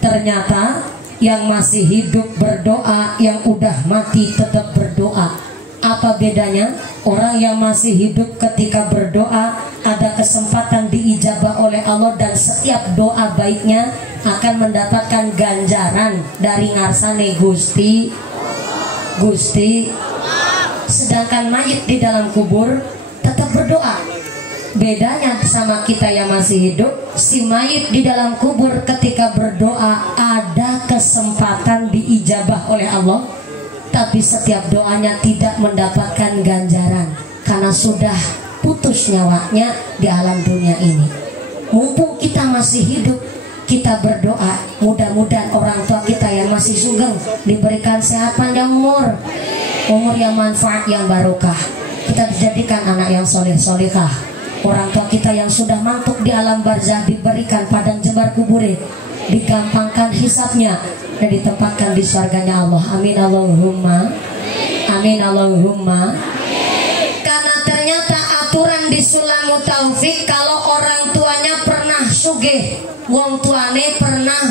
Ternyata yang masih hidup berdoa, yang udah mati tetap berdoa. Apa bedanya? Orang yang masih hidup ketika berdoa ada kesempatan diijabah oleh Allah, dan setiap doa baiknya akan mendapatkan ganjaran dari ngarsane Gusti. Sedangkan mayit di dalam kubur tetap berdoa. Bedanya sama kita yang masih hidup, si mayit di dalam kubur ketika berdoa ada kesempatan diijabah oleh Allah, tapi setiap doanya tidak mendapatkan ganjaran karena sudah putus nyawanya di alam dunia ini. Mumpung kita masih hidup, kita berdoa, mudah-mudahan orang tua kita yang masih sugeng diberikan sehat panjang umur yang manfaat, yang barokah. Kita dijadikan anak yang soleh-solehah. Orang tua kita yang sudah mantuk di alam barzah diberikan padang jembar kubure, digampangkan hisabnya dan ditempatkan di surganya Allah. Amin Allahumma. Amin Allahumma. Karena ternyata aturan di Sulamu Taufik, kalau orang tuanya pernah sugih, wong tuane pernah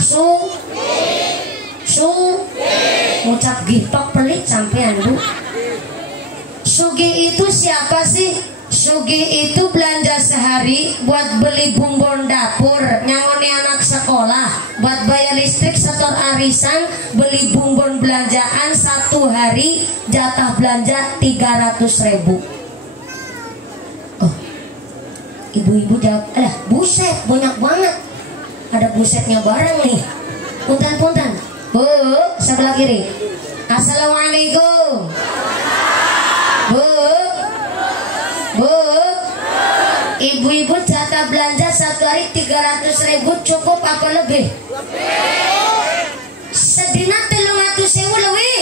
ngucap gitok pelit sampean Bu. Sugih itu siapa sih? Sugih itu belanja sehari buat beli bumbon dapur, nyangoni anak sekolah, buat bayar listrik, setor arisan, beli bumbon belanjaan satu hari, jatah belanja 300.000. Oh, ibu-ibu jawab, alah buset banyak banget, ada busetnya bareng nih. Punten Bu, sebelah kiri. Assalamualaikum Bu, ibu-ibu jatah belanja satu hari 300.000 cukup apa lebih? Sedina 300.000 lebih.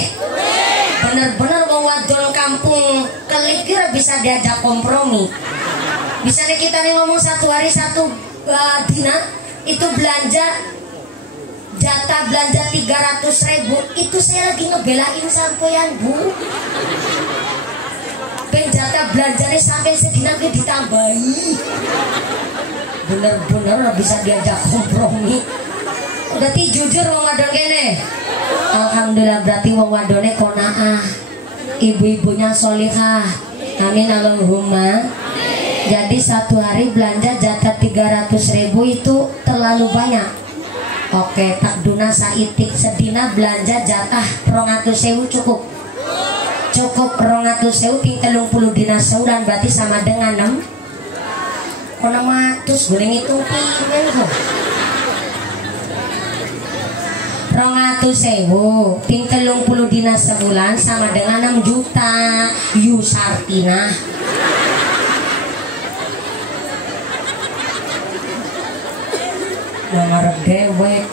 Bener-bener wong wadon kampung Kelip kira bisa diajak kompromi. Bisa nih kita nih ngomong satu hari satu dina itu belanja, jatah belanja 300.000. Itu saya lagi ngebelain sampean Bu. Jatah belanjanya sampai sedina ke ditambahi. Bener-bener bisa diajak kompromi. Berarti jujur wong wadon kene. Alhamdulillah, berarti wong wadone konaah, ibu-ibunya solihah. Amin Allahumma. Jadi satu hari belanja jatah 300.000 itu terlalu banyak. Oke, takduna saitik sedina belanja jatah 200.000 cukup. Cukup 200.000 ping 30 dina sebulan, berarti sama dengan 6 600 boleh ngitung pimen kok. 200.000 ping 30 dina sebulan sama dengan 6 juta. Yusartina nomor dewek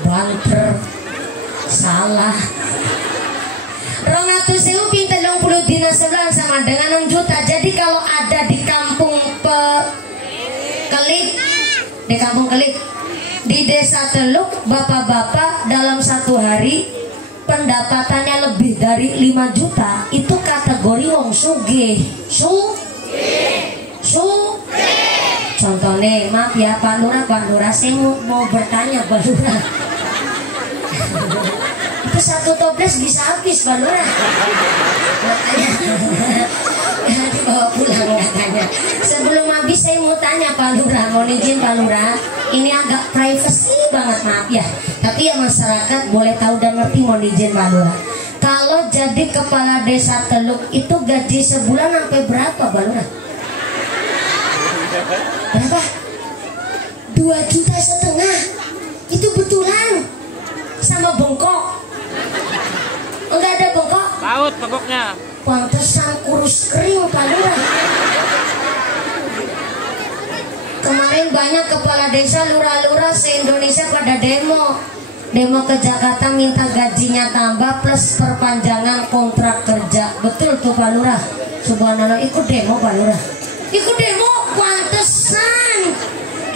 banter salah. 200.000 ping 30 dina sebulan sama dengan 6 juta. Jadi kalau ada di kampung Kelip, di kampung Kelip, di desa Teluk, bapak-bapak dalam satu hari pendapatannya lebih dari 5 juta, itu kategori wong sugih. Contohnya, maaf ya Pak Lurah, saya mau bertanya Pak Lurah. Itu satu toples bisa habis Pak Lurah. Makanya dibawa pulang katanya. Sebelum habis saya mau tanya Pak Lurah, mohon izin Pak Lurah, ini agak privacy banget, maaf ya. Tapi ya masyarakat boleh tahu dan ngerti, mohon izin Pak Lurah. Kalau jadi kepala desa Teluk itu gaji sebulan sampai berapa Pak Lurah? Berapa? 2,5 juta. Itu betulan sama bengkok? Enggak ada bengkok? Laut bengkoknya. Pantesan kurus kering Pak Lurah. Kemarin banyak kepala desa, lurah-lurah se-Indonesia pada demo ke Jakarta minta gajinya tambah plus perpanjangan kontrak kerja. Betul tuh Pak Lurah. Subhanallah, ikut demo Pak Lurah. Ikut demo, pantesan.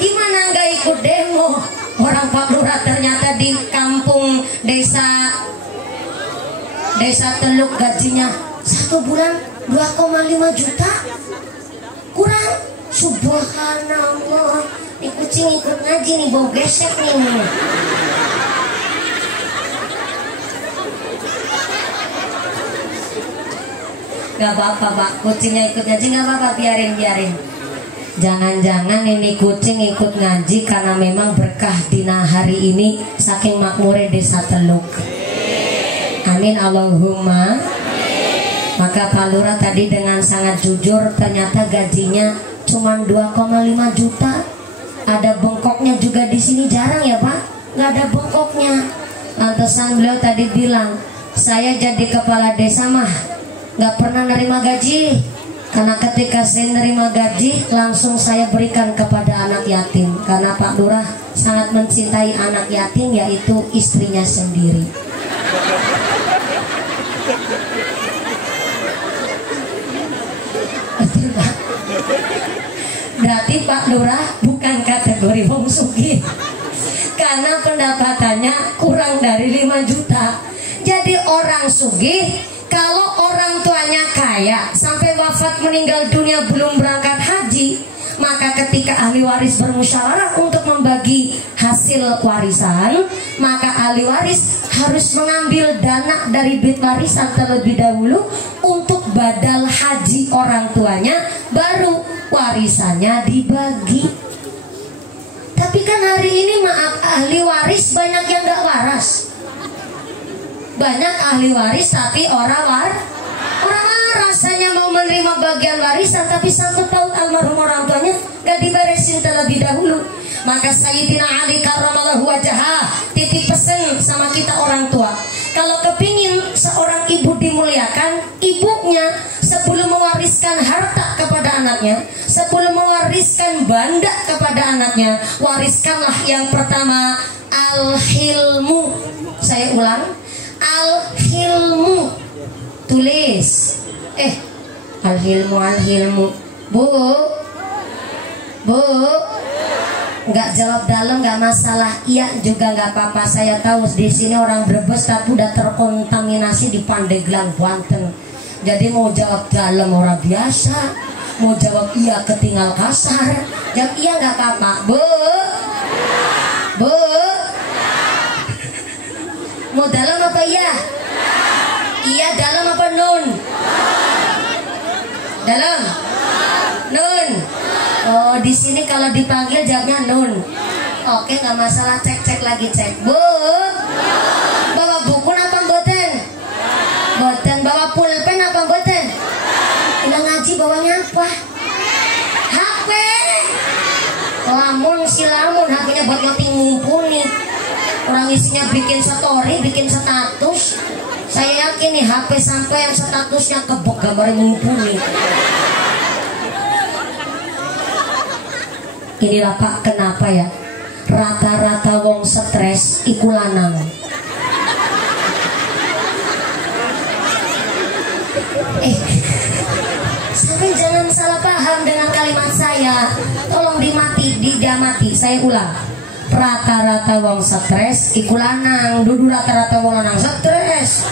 Gimana nggak ikut demo? Orang Pak Lurah ternyata di kampung desa Teluk gajinya 1 bulan 2,5 juta. Kurang. Subhanallah. Nih kucing ikut ngaji nih, bau gesek nih. Gak apa-apa Pak, kucingnya ikut ngaji gak apa-apa, biarin. Jangan-jangan ini kucing ikut ngaji karena memang berkah dina hari ini saking makmurnya desa Teluk. Amin Allahumma. Maka Pak Lurah tadi dengan sangat jujur, ternyata gajinya cuma 2,5 juta. Ada bengkoknya juga di sini, jarang ya Pak, nggak ada bengkoknya. Lantasan beliau tadi bilang, saya jadi kepala desa mah nggak pernah nerima gaji, karena ketika saya nerima gaji langsung saya berikan kepada anak yatim. Karena Pak Lurah sangat mencintai anak yatim, yaitu istrinya sendiri. Berarti Pak Lurah bukan kategori wong sugih, karena pendapatannya kurang dari 5 juta. Jadi orang sugih, kalau orang tuanya kaya sampai wafat meninggal dunia belum berangkat haji, maka ketika ahli waris bermusyawarah untuk membagi hasil warisan, maka ahli waris harus mengambil dana dari bait warisan terlebih dahulu untuk badal haji orang tuanya, baru warisannya dibagi. Tapi kan hari ini maaf, ahli waris banyak yang gak waras. Banyak ahli waris tapi orang rasanya mau menerima bagian warisan, tapi sangkut paut almarhum orang tuanya gak diberesin terlebih dahulu. Maka Sayyidina Ali karramallahu wajhah titip pesan sama kita orang tua, kalau kepingin seorang ibu dimuliakan, ibunya sebelum mewariskan harta kepada anaknya, sebelum mewariskan banda kepada anaknya, wariskanlah yang pertama al-hilmu. Saya ulang, al-hilmu. Tulis. Al-hilmu. Bu, nggak jawab dalam nggak masalah, iya juga nggak apa-apa. Saya tahu di sini orang Brebes tapi udah terkontaminasi di Pandeglang, Banten. Jadi mau jawab dalam orang biasa, mau jawab iya ketinggal kasar, jawab iya nggak apa-apa. Bu, mau dalam apa iya? Iya dalam apa nun? Dalam? Nun. Oh, di sini kalau dipanggil jawabnya nun. Oke, nggak masalah, cek lagi cek. Bu, bawa buku apa mboten? Mboten. Bawa pulpen apa mboten? Udah ngaji bawanya apa? HP. Lamun HP-nya buat mati ngumpulin. Orang isinya bikin story, bikin status. Saya yakin nih HP sampai yang statusnya kebok gambarnya ngumpulin. Inilah Pak, kenapa ya rata-rata wong stres iku lanang. Sampai jangan salah paham dengan kalimat saya. Tolong diamati. Saya ulang. Rata-rata wong stres iku lanang. Dulu rata-rata wong lanang stres.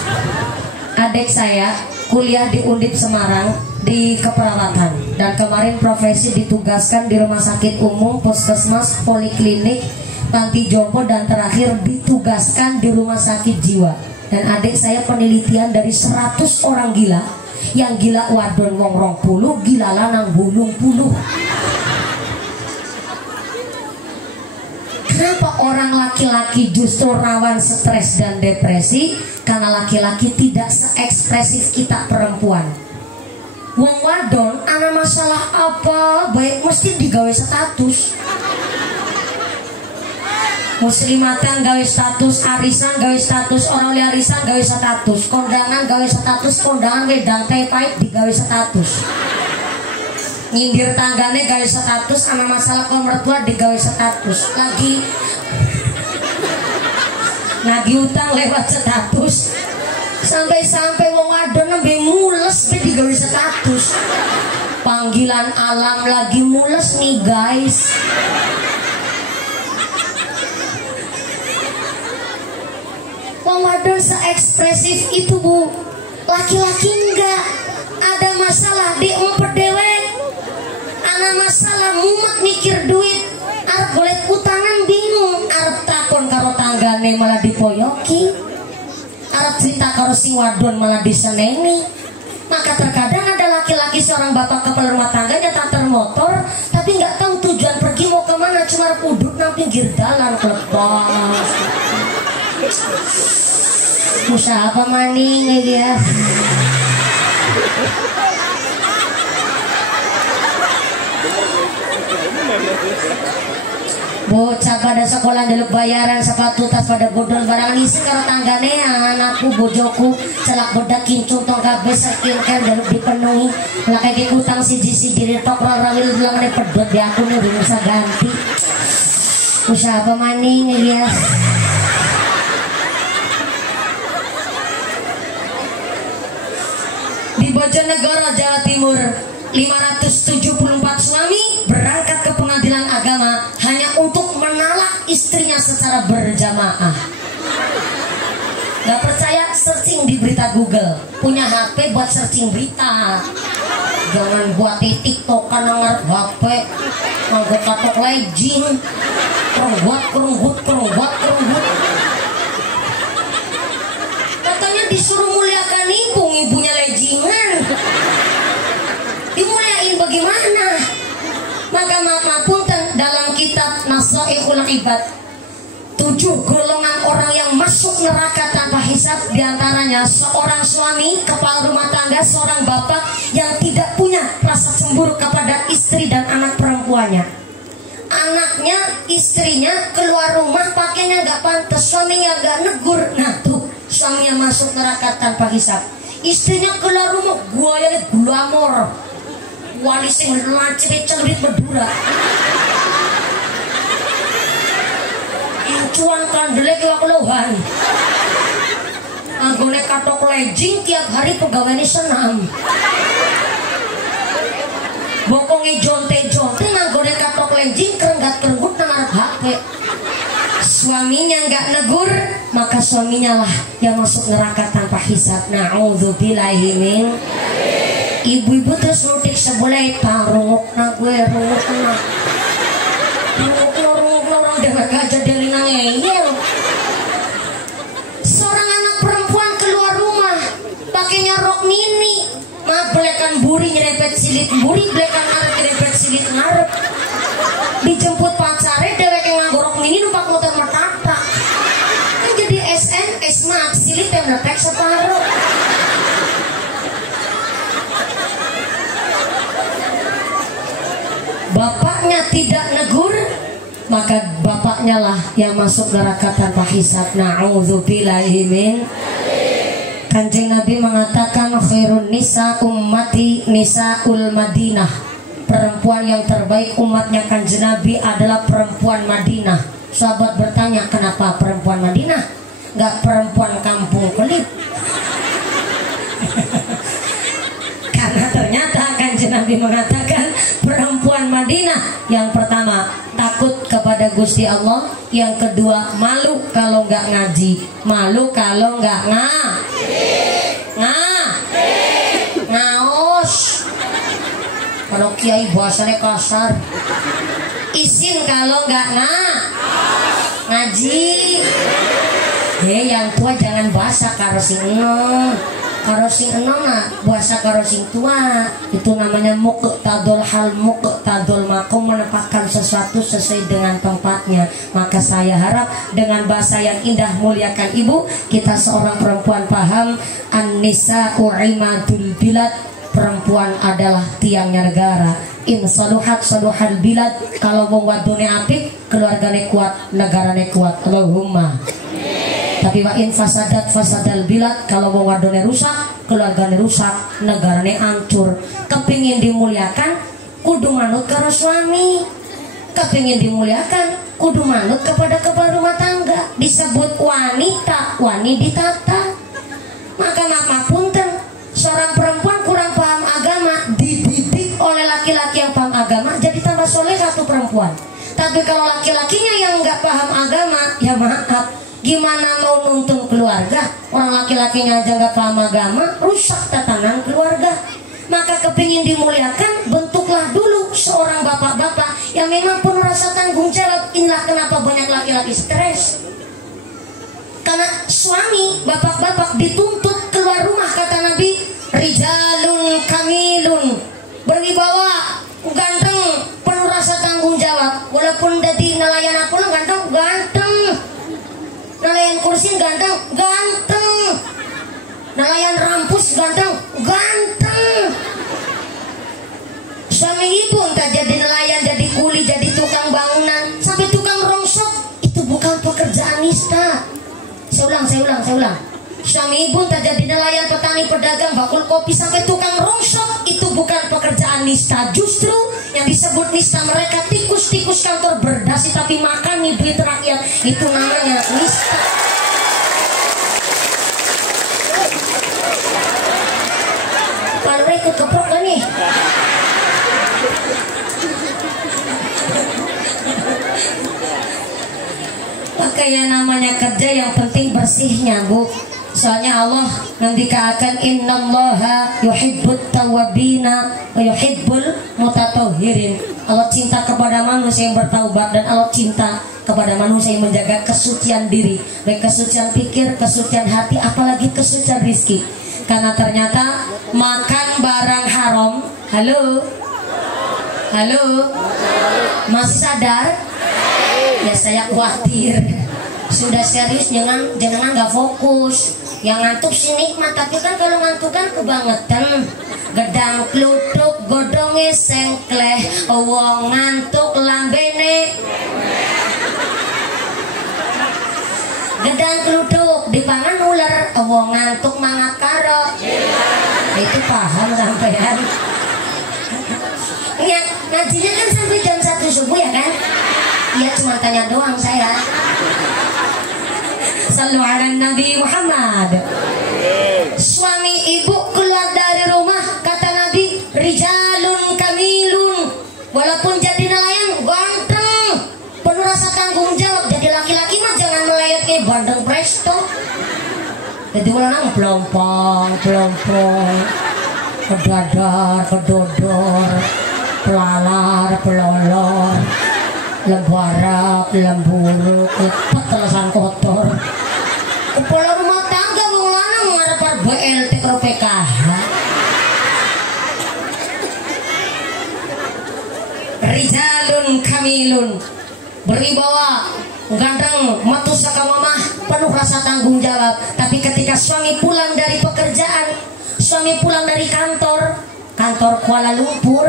Adik saya kuliah di Undip Semarang di keperawatan, dan kemarin profesi ditugaskan di rumah sakit umum, puskesmas, poliklinik, panti jompo, dan terakhir ditugaskan di rumah sakit jiwa. Dan adik saya penelitian dari 100 orang gila, yang gila wadon wong 20, gila lanang 80. Kenapa orang laki-laki justru rawan stres dan depresi? Karena laki-laki tidak seekspresif kita perempuan. Wong wadon ana masalah apa baik mesti digawe status. Muslimatan gawe status, arisan gawe status, orang lihat arisan gawe status, kondangan gawe status, kondangan wedang teh pahit digawe status, nyindir tanggane gawe status, ana masalah kaum mertua digawe status, lagi utang lewat status. Sampai wong wadon nembe mules be digawe status. Panggilan alam lagi mules nih guys. Wong wadon seekspresif itu Bu. Laki-laki enggak. Ada masalah di umpet dewe. Ana masalah mumet mikir duit. Arep golek utangan bingung. Arep takon karo tanggane malah dipoyoki. Arab cerita karo sing wadon malah diseneni. Maka terkadang Apalagi seorang bapak kepala rumah tangga nyetar motor, tapi nggak tahu tujuan pergi mau kemana, cuma pudut nang pinggir jalan kelepas. Usaha apa maning ya? Bocah pada sekolah jaluk bayaran sepatu tas pada bodol barang isi karo tanggane anakku bojoku celak bedak kincung tong kabeh skincare jaluk dipenuhi lah kayak utang siji diri tok rawil bilang ne pedot di aku nih bisa ganti. Usaha apa maning ya? Di Bojonegoro, Jawa Timur, 574 suami berangkat ke pengadilan agama hanya untuk menalak istrinya secara berjamaah. Gak percaya, searching di berita Google. Punya HP buat searching berita. Jangan buat TikTok kan ngarep HP. Nganggo katok legging. Kerunggut. Katanya disuruh muliakan ibu, ibunya leggingan. Dimuliain bagaimana? Maka maaf dalam kitab Nasaihul Ibad 7 golongan orang yang masuk neraka tanpa hisab, diantaranya seorang suami kepala rumah tangga, seorang bapak yang tidak punya rasa cemburu kepada istri dan anak perempuannya. Anaknya, istrinya keluar rumah pakainya nggak pantas, suaminya nggak negur, nah tuh suaminya masuk neraka tanpa hisab. Istrinya keluar rumah guayanya glamor, wali sing lancip celurit berdura, incuan kandelek keluhan, anggone katok legging tiap hari pegawai senam, bokongi jonte anggone katok legging kerenggut nang HP. Suaminya nggak negur, maka suaminya lah yang masuk neraka tanpa hisab. Na'udzubillahi min. Ibu-ibu terus nutik sebelah rungok na gue rungok orang dengar gajah delinang ngeyel. Seorang anak perempuan keluar rumah pakainya rok mini, belekan buri nyerempet silit buri, belekan arep nyerempet silit ngarep. Dijemput pacare dewek yang nganggo rok mini numpak motor metata. Kan jadi SMS mak silit yang meletek separuh. Bapaknya tidak negur, maka bapaknya lah yang masuk neraka tanpa hisab. Na'udzubillahi min. Kanjeng Nabi mengatakan khairun nisa ummati nisaul Madinah. Perempuan yang terbaik umatnya Kanjeng Nabi adalah perempuan Madinah. Sahabat bertanya, kenapa perempuan Madinah? Gak perempuan kampung Kelip. Karena ternyata Kanjeng Nabi mengatakan perempuan Madinah yang pertama takut kepada Gusti Allah, yang kedua malu kalau nggak ngaji, malu kalau nggak ngaos. Kalau kiai bahasanya kasar, isin kalau nggak ngaji. Yang tua jangan bahasa karo sing enom. Karo sing enom nah bahasa karo sing tua. Itu namanya muqtadul hal, muqtadul makom, menempatkan sesuatu sesuai dengan tempatnya. Maka saya harap dengan bahasa yang indah muliakan ibu, kita seorang perempuan paham an-nisa'u imadul bilad. Perempuan adalah tiangnya negara. In saluhat saluhal bilad. Kalau wong wadone apik, keluargane kuat, negarane kuat. Allahumma. Tapi wa in fasadat fasadal bilad. Kalau wong wadone rusak, keluargane rusak, negarane hancur. Kepingin dimuliakan, kudu manut karo suami. Kepingin dimuliakan, kudu manut kepada kepala rumah tangga. Disebut wanita, wani ditata. Maka ngapunten, seorang perempuan kurang paham agama, dididik oleh laki-laki yang paham agama, jadi tambah soleh satu perempuan. Tapi kalau laki-lakinya yang nggak paham agama, ya maaf, gimana mau nuntun keluarga? Orang laki-lakinya aja nggak paham agama, rusak tatanan keluarga. Maka kepingin dimuliakan, bentuklah dulu seorang bapak-bapak yang memang penuh rasa tanggung jawab. Inilah kenapa banyak laki-laki stres. Karena suami, bapak-bapak dituntut keluar rumah, kata Nabi, rijalun kamilun Yasin ganteng, ganteng. Nelayan rampus ganteng, ganteng. Suami ibu entah jadi nelayan, jadi kuli, jadi tukang bangunan, sampai tukang rongsok, itu bukan pekerjaan nista. Saya ulang. Suami ibu entah jadi nelayan, petani, pedagang, bakul kopi, sampai tukang rongsok, itu bukan pekerjaan nista. Justru yang disebut nista mereka tikus-tikus kantor berdasi tapi makan nih duit rakyat, itu namanya nista. Kalau ikut keprok gak nih? Maka yang namanya kerja yang penting bersihnya, Bu. Soalnya Allah ngendikakan innallaha yuhibbut tawwabina wa yuhibbul mutatahhirin. Allah cinta kepada manusia yang bertaubat, dan Allah cinta kepada manusia yang menjaga kesucian diri, baik kesucian pikir, kesucian hati, apalagi kesucian rizki. Karena ternyata makan barang haram, halo, masih sadar? Ya saya khawatir. Sudah serius, jangan nggak fokus. Yang ngantuk sih nikmat, tapi kan kalau ngantuk kan kebangetan. Gedang kluthuk godonge sengkleh, wong ngantuk lambene. Gedang kluthuk dipangan ular, wong ngantuk mangat karo. Itu paham sampean? Ya, ngajinya kan sampai jam 1 subuh ya kan? Iya, cuma tanya doang saya. Sallu ala Nabi Muhammad. Suami ibu keluar dari rumah, kata Nabi, rijalun kamilun. Walaupun jadi nelayan ganteng, penuh rasa tanggung jawab. Jadi laki-laki mah jangan melayat kayak bandeng presto. Jadi malah pelompong, kedadar, kedodor, pelalar, pelolor, lebarak, lemburuk, lepet telesan kotor. Kepala rumah tangga wong lanang ngarep BLT karo PKH. Rijalun kamilun, beribawa ganteng, matu saka mamah, penuh rasa tanggung jawab. Tapi ketika suami pulang dari pekerjaan, suami pulang dari kantor Kuala Lumpur,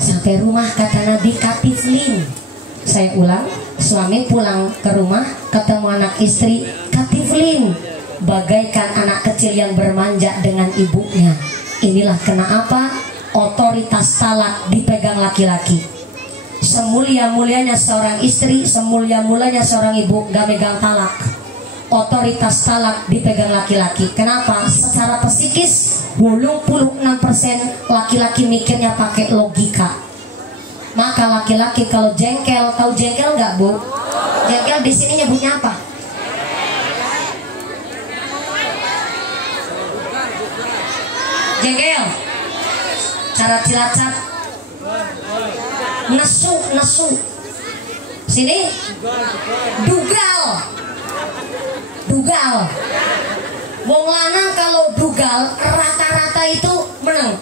sampai rumah kata Nabi katiflin. Saya ulang, suami pulang ke rumah ketemu anak istri katiflin, bagaikan anak kecil yang bermanja dengan ibunya. Inilah kenapa otoritas talak dipegang laki-laki. Semulia-mulianya seorang istri, semulia-mulianya seorang ibu, gak megang talak. Otoritas talak dipegang laki-laki. Kenapa? Secara psikis 86% laki-laki mikirnya pakai logika. Maka laki-laki kalau jengkel, tahu jengkel nggak, Bu? Jengkel di sini nyebutnya apa? Jengkel. Cara Cilacap. Nesu. Sini. Dugal. Wong lanang kalau dugal rata-rata itu menang.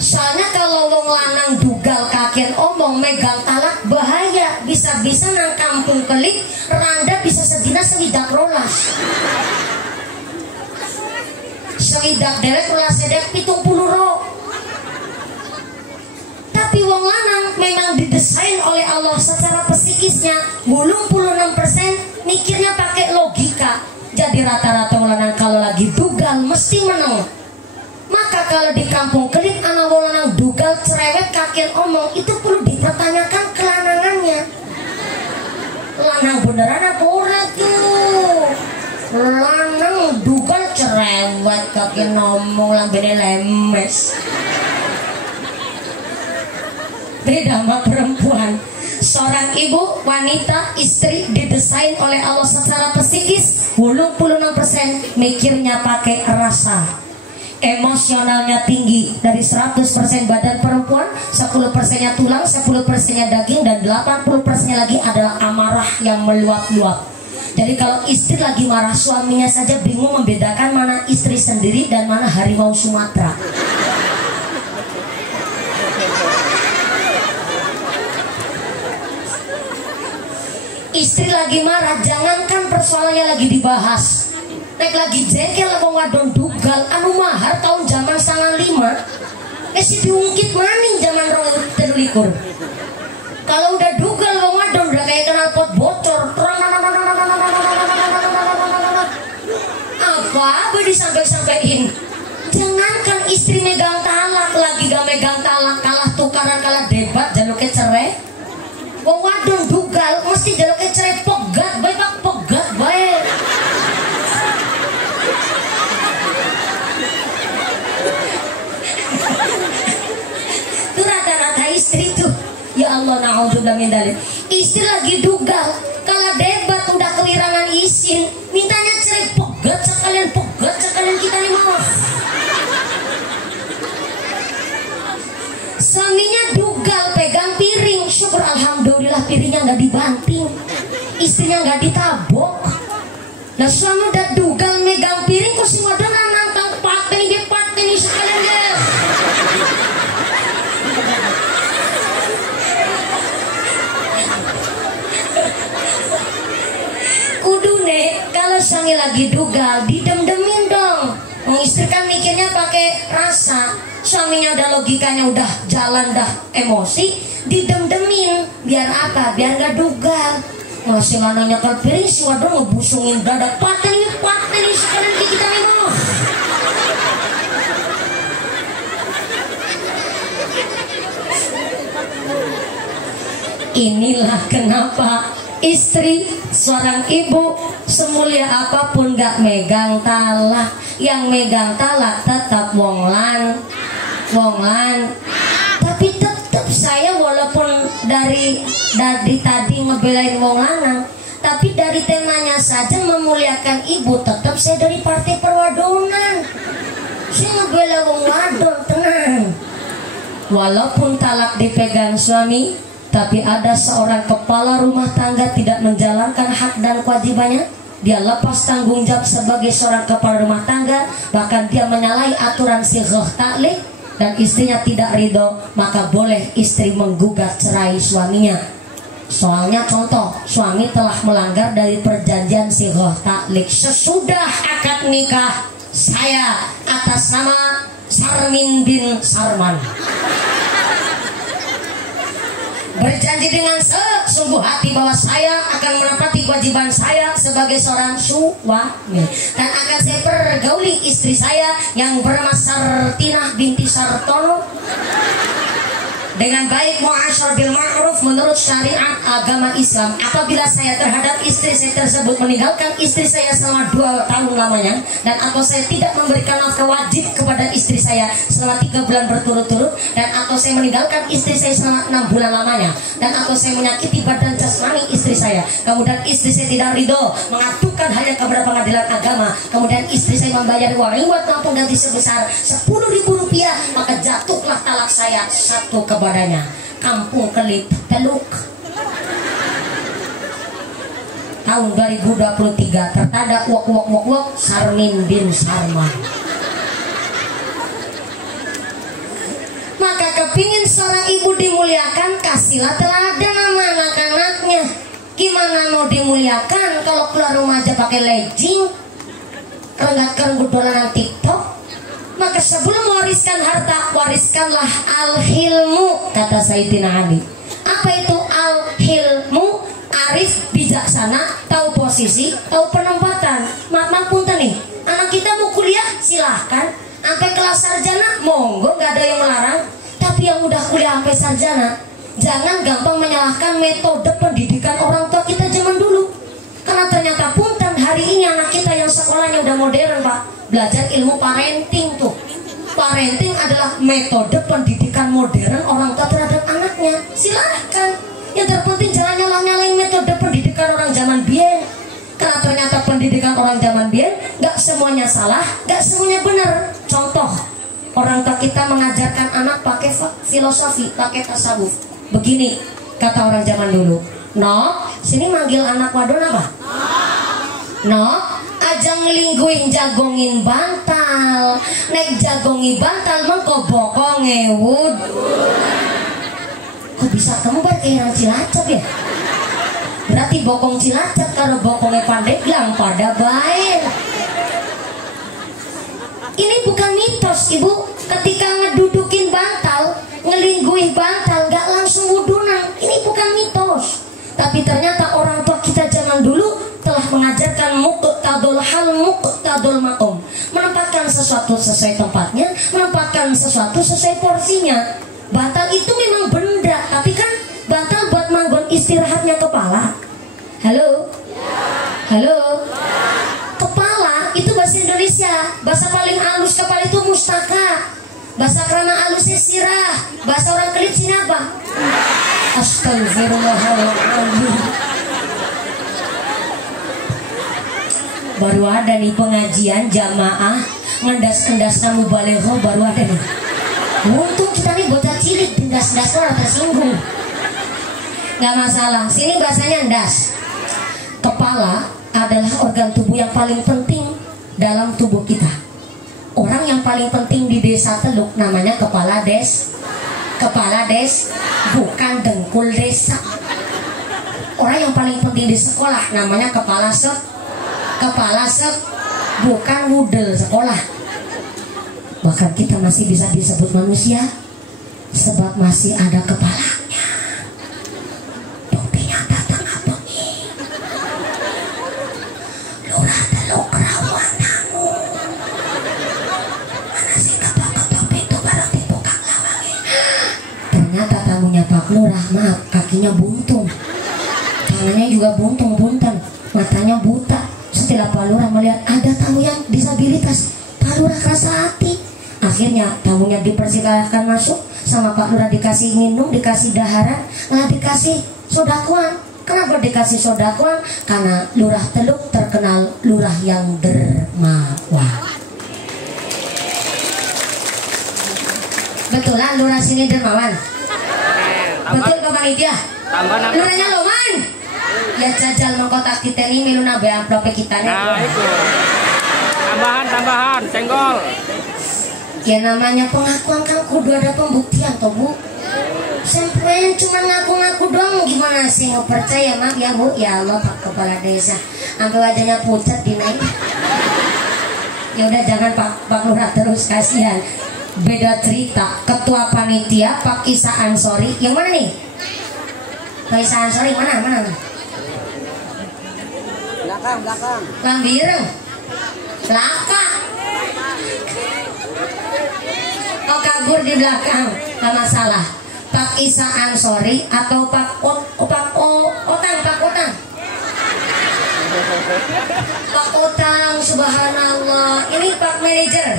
Soalnya kalau wong lanang dugal kaken omong megang talak bahaya, bisa-bisa nang kampung kelik randa bisa sedina sewidak rolas. Sewidak dewek rolas sedek 70 ro. Tapi wong lanang memang didesain oleh Allah secara psikisnya 86% mikirnya pakai logika. Jadi rata-rata wong lanang kalau lagi dugal mesti menang. Maka kalau di kampung kelip anak wong lanang dugal cerewet kakian omong, itu perlu dipertanyakan kelanangannya. Lanang beneran apa ora tuh? Lanang dugal cerewet kakian omong lambene lemes. Beda sama perempuan. Seorang ibu, wanita, istri didesain oleh Allah secara psikis 86% mikirnya pakai rasa. Emosionalnya tinggi. Dari 100% badan perempuan, 10%-nya tulang, 10%-nya daging, dan 80%-nya lagi adalah amarah yang meluap-luap. Jadi kalau istri lagi marah, suaminya saja bingung membedakan mana istri sendiri dan mana harimau Sumatera. Istri lagi marah, jangankan persoalannya lagi dibahas, nek lagi jengkel wong wadon dugal anu mahar tahun zaman 95 si diungkit maning zaman 2023. Kalau udah dugal wong wadon udah kayak kenal pot bocor, apa disampai-sampaiin. Jangankan istri megang talak, lagi gak megang talak, kalah tukaran, kalah debat, jaluknya cerai. Wong wadon dugal mesti jaluknya cerai, pegat baik pak, pegat baik. Itu rata-rata istri tuh. Ya Allah, na'udzubillah min dzalik. Istri lagi dugal, kalah debat udah kewirangan isin, mintanya cerai, pegat sekalian kita nih mau. Suaminya dugal pegang piring, syukur alhamdulillah piringnya nggak dibanting, istrinya nggak ditabok. Nah suami udah dugal megang piring, kok si wadon nantang paten ini sekalian deh. Kudune kalau suami lagi dugal didem-demin dong. Istri kan mikirnya pakai rasa, suaminya udah logikanya udah jalan dah emosi, didem-demin biar apa? Biar gak dugal. Masih mana nyekel piring si wadon ngebusungin dada, paten ini sekalian kita nih mau. Inilah kenapa istri seorang ibu semulia apapun gak megang talak. Yang megang talak tetap wonglan. Tapi tetap saya walaupun dari tadi ngebelain wong lanang, tapi dari temanya saja memuliakan ibu, tetap saya dari partai perwadonan. Saya ngebela wong wadon, tenang. Walaupun talak dipegang suami, tapi ada seorang kepala rumah tangga tidak menjalankan hak dan kewajibannya, dia lepas tanggung jawab sebagai seorang kepala rumah tangga, bahkan dia menyalahi aturan sighah ta'liq, dan istrinya tidak ridho, maka boleh istri menggugat cerai suaminya. Soalnya contoh, suami telah melanggar dari perjanjian sighah ta'liq. Sesudah akad nikah saya atas nama Sarmin bin Sarman berjanji dengan sesungguh hati bahwa saya akan menepati kewajiban saya sebagai seorang suami, dan akan saya pergauli istri saya yang bernama Sartinah binti Sartono dengan baik, mu'asyar bil ma'ruf menurut syariat agama Islam. Apabila saya terhadap istri saya tersebut meninggalkan istri saya selama 2 tahun lamanya, dan atau saya tidak memberikan nafkah wajib kepada istri saya selama 3 bulan berturut-turut, dan atau saya meninggalkan istri saya selama 6 bulan lamanya, dan atau saya menyakiti badan jasmani istri saya, kemudian istri saya tidak ridho mengadukan hanya kepada pengadilan agama, kemudian istri saya membayar uang reward maupun ganti sebesar Rp10.000, maka jatuhlah talak saya satu kepadanya. Kampung Kelip Teluk tahun 2023 tertanda wok Sarmin bin Sarman. Maka kepingin seorang ibu dimuliakan, kasihlah teladan sama anak-anaknya. Gimana mau dimuliakan kalau keluar rumah aja pakai legging, kerenggat-kerenggut dolanan TikTok? Maka sebelum mewariskan harta, wariskanlah al-hilmu, kata Sayyidina Ali. Apa itu al-hilmu? Arif, bijaksana, tahu posisi, tahu penempatan. Maaf punten nih, anak kita mau kuliah silahkan, sampai kelas sarjana monggo, nggak ada yang melarang. Tapi yang udah kuliah sampai sarjana, jangan gampang menyalahkan metode pendidikan orang tua kita zaman dulu. Karena ternyata punten hari ini anak kita yang sekolahnya udah modern, Pak, belajar ilmu parenting tuh. Parenting adalah metode pendidikan modern orang tua terhadap anaknya. Silahkan. Yang terpenting jangan nyalain metode pendidikan orang zaman biyen. Karena ternyata pendidikan orang zaman biyen gak semuanya salah, gak semuanya benar. Contoh, orang tua kita mengajarkan anak pakai filosofi, pakai tasawuf. Begini kata orang zaman dulu, "No, sini manggil anak wadon apa? No, aja ngelingguin jagongin bantal, nek jagongi bantal mengko bokonge wud." Kok bisa kamu kayak orang Cilacap ya? Berarti bokong Cilacap karo bokongnya Pandeglang pada baik. Ini bukan mitos ibu. Ketika ngedudukin bantal, ngelingguih bantal, gak langsung wudunan. Ini bukan mitos. Tapi ternyata orang tua kita zaman dulu telah mengajarkan muqtadul hal muqtadul maqam, menempatkan sesuatu sesuai tempatnya, menempatkan sesuatu sesuai porsinya. Bantal itu memang benda, tapi kan bantal buat manggon istirahatnya kepala. Halo? Halo? Kepala itu bahasa Indonesia. Bahasa paling halus kepala itu mustaka. Bahasa kerana halusnya sirah. Bahasa orang kelit sini apa? Astagfirullahaladzim. Baru ada nih pengajian jamaah ngendas-ngendas kamu baleho, baru ada nih. Untung kita nih bocah cilik, ndas-ndas orang tersinggung. Gak masalah, sini bahasanya ndas. Kepala adalah organ tubuh yang paling penting dalam tubuh kita. Orang yang paling penting di desa Teluk namanya kepala des. Kepala des, bukan dengkul desa. Orang yang paling penting di sekolah namanya kepala sek. Kepala sek, bukan wudel sekolah. Bahkan kita masih bisa disebut manusia sebab masih ada kepalanya. Topinya datang apa nih? Lurah Teluk Rawanangu. Mana sih ketok-ketok pintu baru dibuka lawangnya. Ternyata tamunya Pak Lurah, maaf, kakinya buntung, tangannya juga buntung-buntan, matanya buta. Setelah Pak Lurah melihat ada tamu yang disabilitas, Pak Lurah rasa hati. Akhirnya tamunya dipersilakan masuk, sama Pak Lurah dikasih minum, dikasih daharan, dikasih sodakuan. Kenapa dikasih sodakuan? Karena Lurah Teluk terkenal lurah yang dermawan. Betulan lurah sini dermawan? Betul Pak Panitia? Lurahnya Loman? Ya jajal mengkotak kita ini miluna be amplop kita nih. Nah itu tambahan senggol. Ya namanya pengakuan kan kudu ada pembuktian toh bu. Sampai cuma ngaku-ngaku doang gimana sih mau percaya mak ya bu. Ya Allah Pak Kepala Desa sampai wajahnya pucat dinaik. Ya udah jangan Pak Lurah terus, kasihan. Beda cerita Ketua Panitia Pak Isa Ansori. Yang mana nih? Pak Isa Ansori mana? Belakang. Lambireng. Belakang. Oh kabur di belakang. Gak masalah. Pak Isa Ansori atau Pak Otang. Pak Otang, subhanallah. Ini Pak Manager.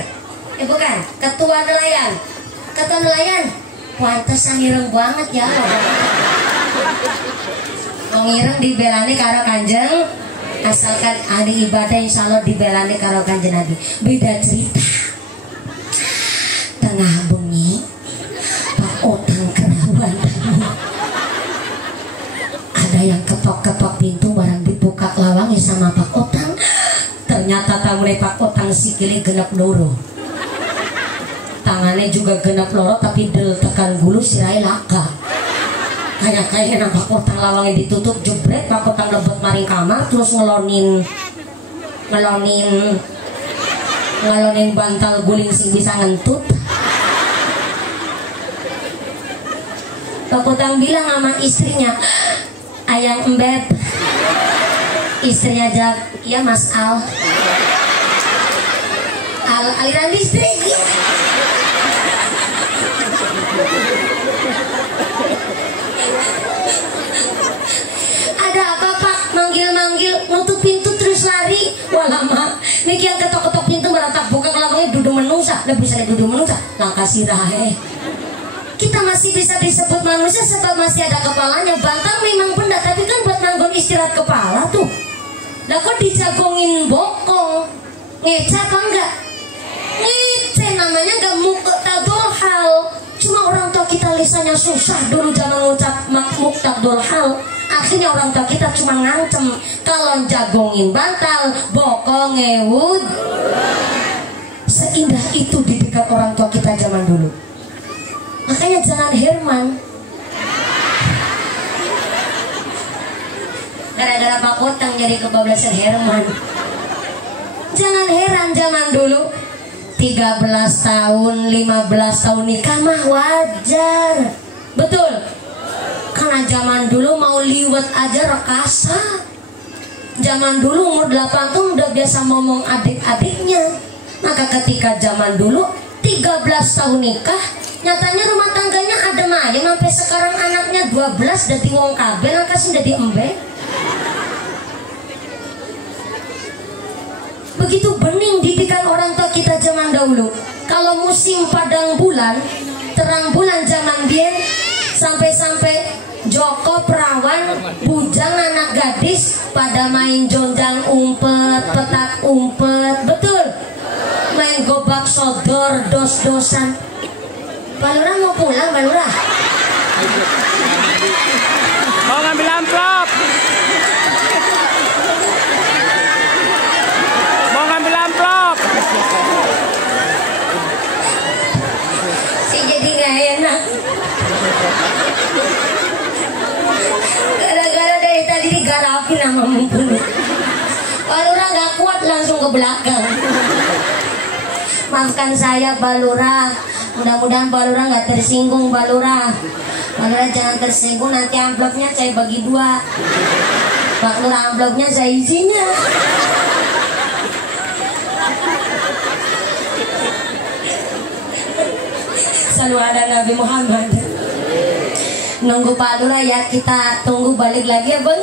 Bukan, Ketua Nelayan. Ketua Nelayan. Pantesan ireng banget ya. Ngireng dibelani karo Kanjeng, asalkan ahli ibadah insya Allah dibelani karo Kanjeng Nabi. Beda cerita. Tengah bengi Pak Otang kerawan, ada yang ketok-ketok pintu, barang dibuka lawangnya sama Pak Otang. Ternyata tamu Pak Otang sikili genep loro, tangannya juga genep loro, tapi del tekan gulu sirai laka. Kayak Pak Otang lawangnya ditutup jebret, Pak Otang lebet maring kamar terus ngelonin bantal guling sing bisa ngentut. Pak Otang bilang sama istrinya, ayang embeb. Istrinya jawab, iya Mas Al. Aliran listrik. Ada apa Pak? Manggil-manggil, nutup pintu terus lari. Wah lama. Niki yang ketok-ketok pintu meratap buka kelabangnya duduk menusa. Udah bisa duduk menusa. Langkah sirah. Kita masih bisa disebut manusia sebab masih ada kepalanya. Bantal memang benda, tapi kan buat nanggon istirahat kepala tuh. Lah kok dijagongin bokong? Ngece apa enggak? Ngece, namanya enggak muqtadul hal. Cuma orang tua kita lisannya susah dulu zaman ngucap muqtadul hal. Akhirnya orang tua kita cuma ngancem, kalau jagongin bantal bokong ngewud. Seindah itu didikat orang tua kita zaman dulu. Makanya jangan Herman. gara-gara Pak Kotang jadi kebablasan Herman. Jangan heran zaman dulu 13 tahun, 15 tahun nikah mah wajar. Betul? Karena zaman dulu mau liwat aja rekasa. Zaman dulu umur 8 tahun udah biasa ngomong adik-adiknya. Maka ketika zaman dulu 13 tahun nikah, nyatanya rumah tangganya adem aja. Sampai sekarang anaknya 12 jadi wong kabel, angkasnya jadi embe. Begitu bening didikan orang tua kita zaman dahulu. Kalau musim padang bulan, terang bulan zaman dia, sampai-sampai Joko perawan, bujang anak gadis pada main jonjang umpet, petak umpet, betul? Main gobak sodor, dos-dosan. Balura mau pulang, Balura? Mau ngambil amplop. Mau ngambil amplop. Si jadi gak enak. Gara-gara dari tadi digarapin sama mumpuni. Balura gak kuat langsung ke belakang. Maafkan saya Balura. Mudah-mudahan Balura gak tersinggung Balura. Balura jangan tersinggung, nanti amplopnya saya bagi 2. Balura amplopnya saya isinya. Salu ala Nabi Muhammad. Nunggu Pak Lura ya, kita tunggu balik lagi ya Bang.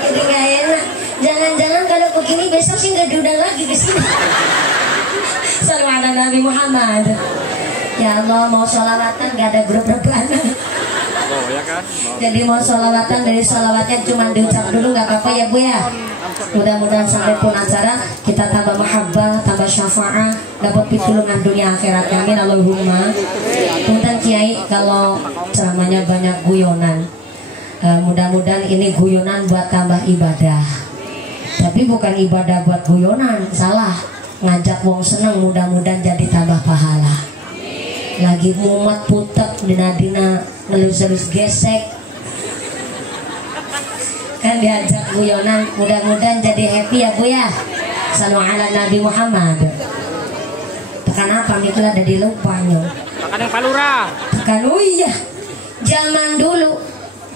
Jadi gak enak. Jangan-jangan kalau begini besok sih nggak diundang lagi ke sini. Salam ala Nabi Muhammad. Ya Allah, mau sholawatan gak ada grup rebana. Oh, ya kan? Jadi mau sholawatan dari sholawatnya cuma diucap dulu nggak apa-apa ya Bu ya. Mudah-mudahan sampai pun acara kita tambah mahabbah, tambah syafaat, dapat pitulungan dunia akhirat. Amin Allahumma. Punten Kiai kalau ceramahnya banyak guyonan. Mudah-mudahan ini guyonan buat tambah ibadah. Tapi bukan ibadah buat guyonan, salah. Ngajak wong seneng, mudah-mudahan jadi tambah pahala. Lagi mumet putek dina-dina ngelus-elus gesek. Kan diajak guyonan, mudah-mudahan jadi happy ya Bu ya. Salam ala Nabi Muhammad. Tekan apa mikir ada di lupanya. Tekan yang Palura. Tekan, oh iya. Zaman dulu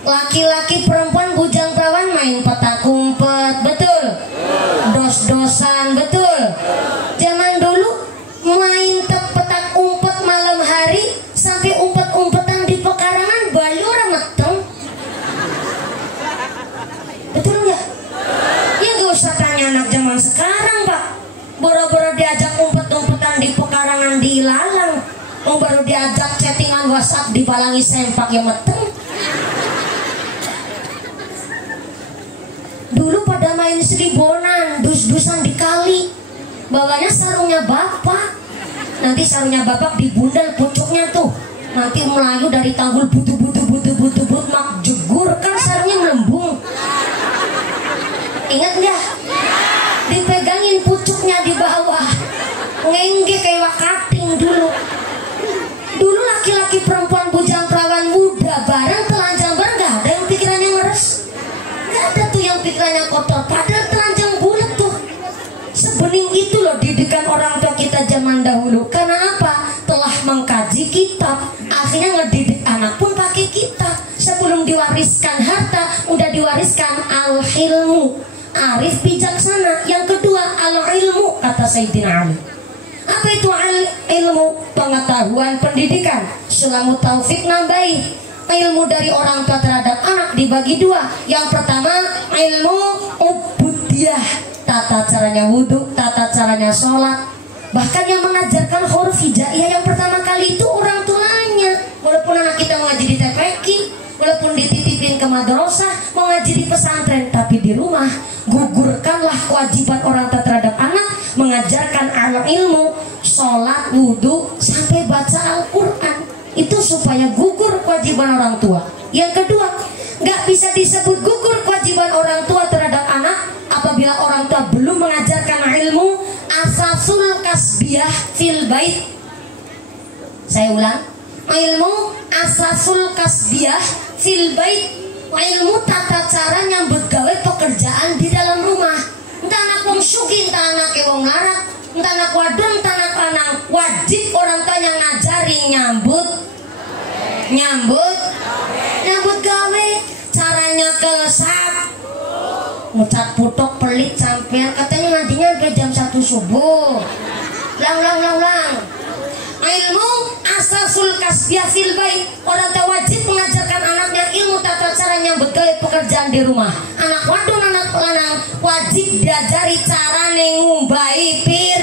laki-laki perempuan bujang perawan main petak umpet, betul? Dos-dosan, betul? Zaman dulu main petak umpet malam hari sampai umpet-umpetan di pekarangan Balura meteng. Betul nggak? Ya gak usah tanya anak zaman sekarang Pak. Boro-boro diajak umpet-umpetan di pekarangan di ilalang, baru diajak chattingan WhatsApp di Palangi Sempak yang meteng. Dulu pada main seribonan, dus-dusan di kali, bawanya sarungnya bapak. Nanti sarungnya bapak dibundal pucuknya tuh. Nanti melayu dari tanggul butuh mak jegur, kan sarungnya melembung. Ingat nggak? Dipegangin pucuknya di bawah, ngengge kayak wakating dulu. Dulu laki-laki perempuan bujang perawan muda bareng telanjang bareng, nggak ada yang pikirannya ngeres. Nggak ada tuh yang pikirannya kotor, padahal telanjang bulat tuh. Sebening itu loh didikan orang tua kita zaman dahulu. Karena apa? Telah mengkaji kitab, akhirnya ngedidik anak pun pakai kitab. Sebelum diwariskan harta, udah diwariskan al-ilmu, arif bijaksana. Yang kedua al-ilmu, kata Sayyidina Ali. Apa itu al-ilmu? Pengetahuan, pendidikan. Sulamu taufik nambahi. Ilmu dari orang tua terhadap anak dibagi 2. Yang pertama ilmu ubudiyah, tata caranya wudhu, tata caranya sholat. Bahkan yang mengajarkan huruf hijaiyah yang pertama kali itu orang tuanya. Walaupun anak kita mengaji di TPQ, walaupun dititipin ke madrasah, mengaji di pesantren, tapi di rumah gugurkanlah kewajiban orang tua terhadap anak, mengajarkan ilmu, sholat, wudhu, sampai baca Al-Quran. Itu supaya gugur kewajiban orang tua. Yang kedua, nggak bisa disebut gugur kewajiban orang tua terhadap anak apabila orang tua belum mengajarkan ilmu asasul kasbiyah fil bait. Saya ulang, ilmu asasul kasbiyah fil bait, ilmu tata cara nyambut gawe pekerjaan di dalam rumah. Entah anak wong sugih, entah anak wong larat, entah anak wadon, entah anak wajib orang tua yang ngajari nyambut gawe. Caranya kelesat, ngucap putok pelit sampean, katanya nantinya sampai jam 1 subuh. Lang. Ilmu asasul kasbiyah fil bait, orang tua wajib mengajarkan anaknya ilmu tata cara nyambut gawe pekerjaan di rumah. Anak wadon, anak lanang wajib diajari cara ngumbai pir,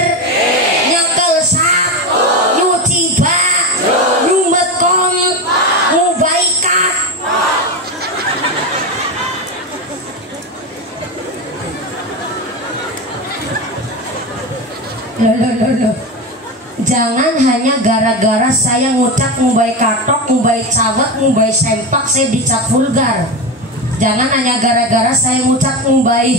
nyekel sak, nyuci bak, nyumet kom, ngumbai kat. Loh. Jangan hanya gara-gara saya ngucap ngumbai katok, ngumbai cawet, ngumbai sempak saya dicap vulgar. Jangan hanya gara-gara saya ngucap ngumbai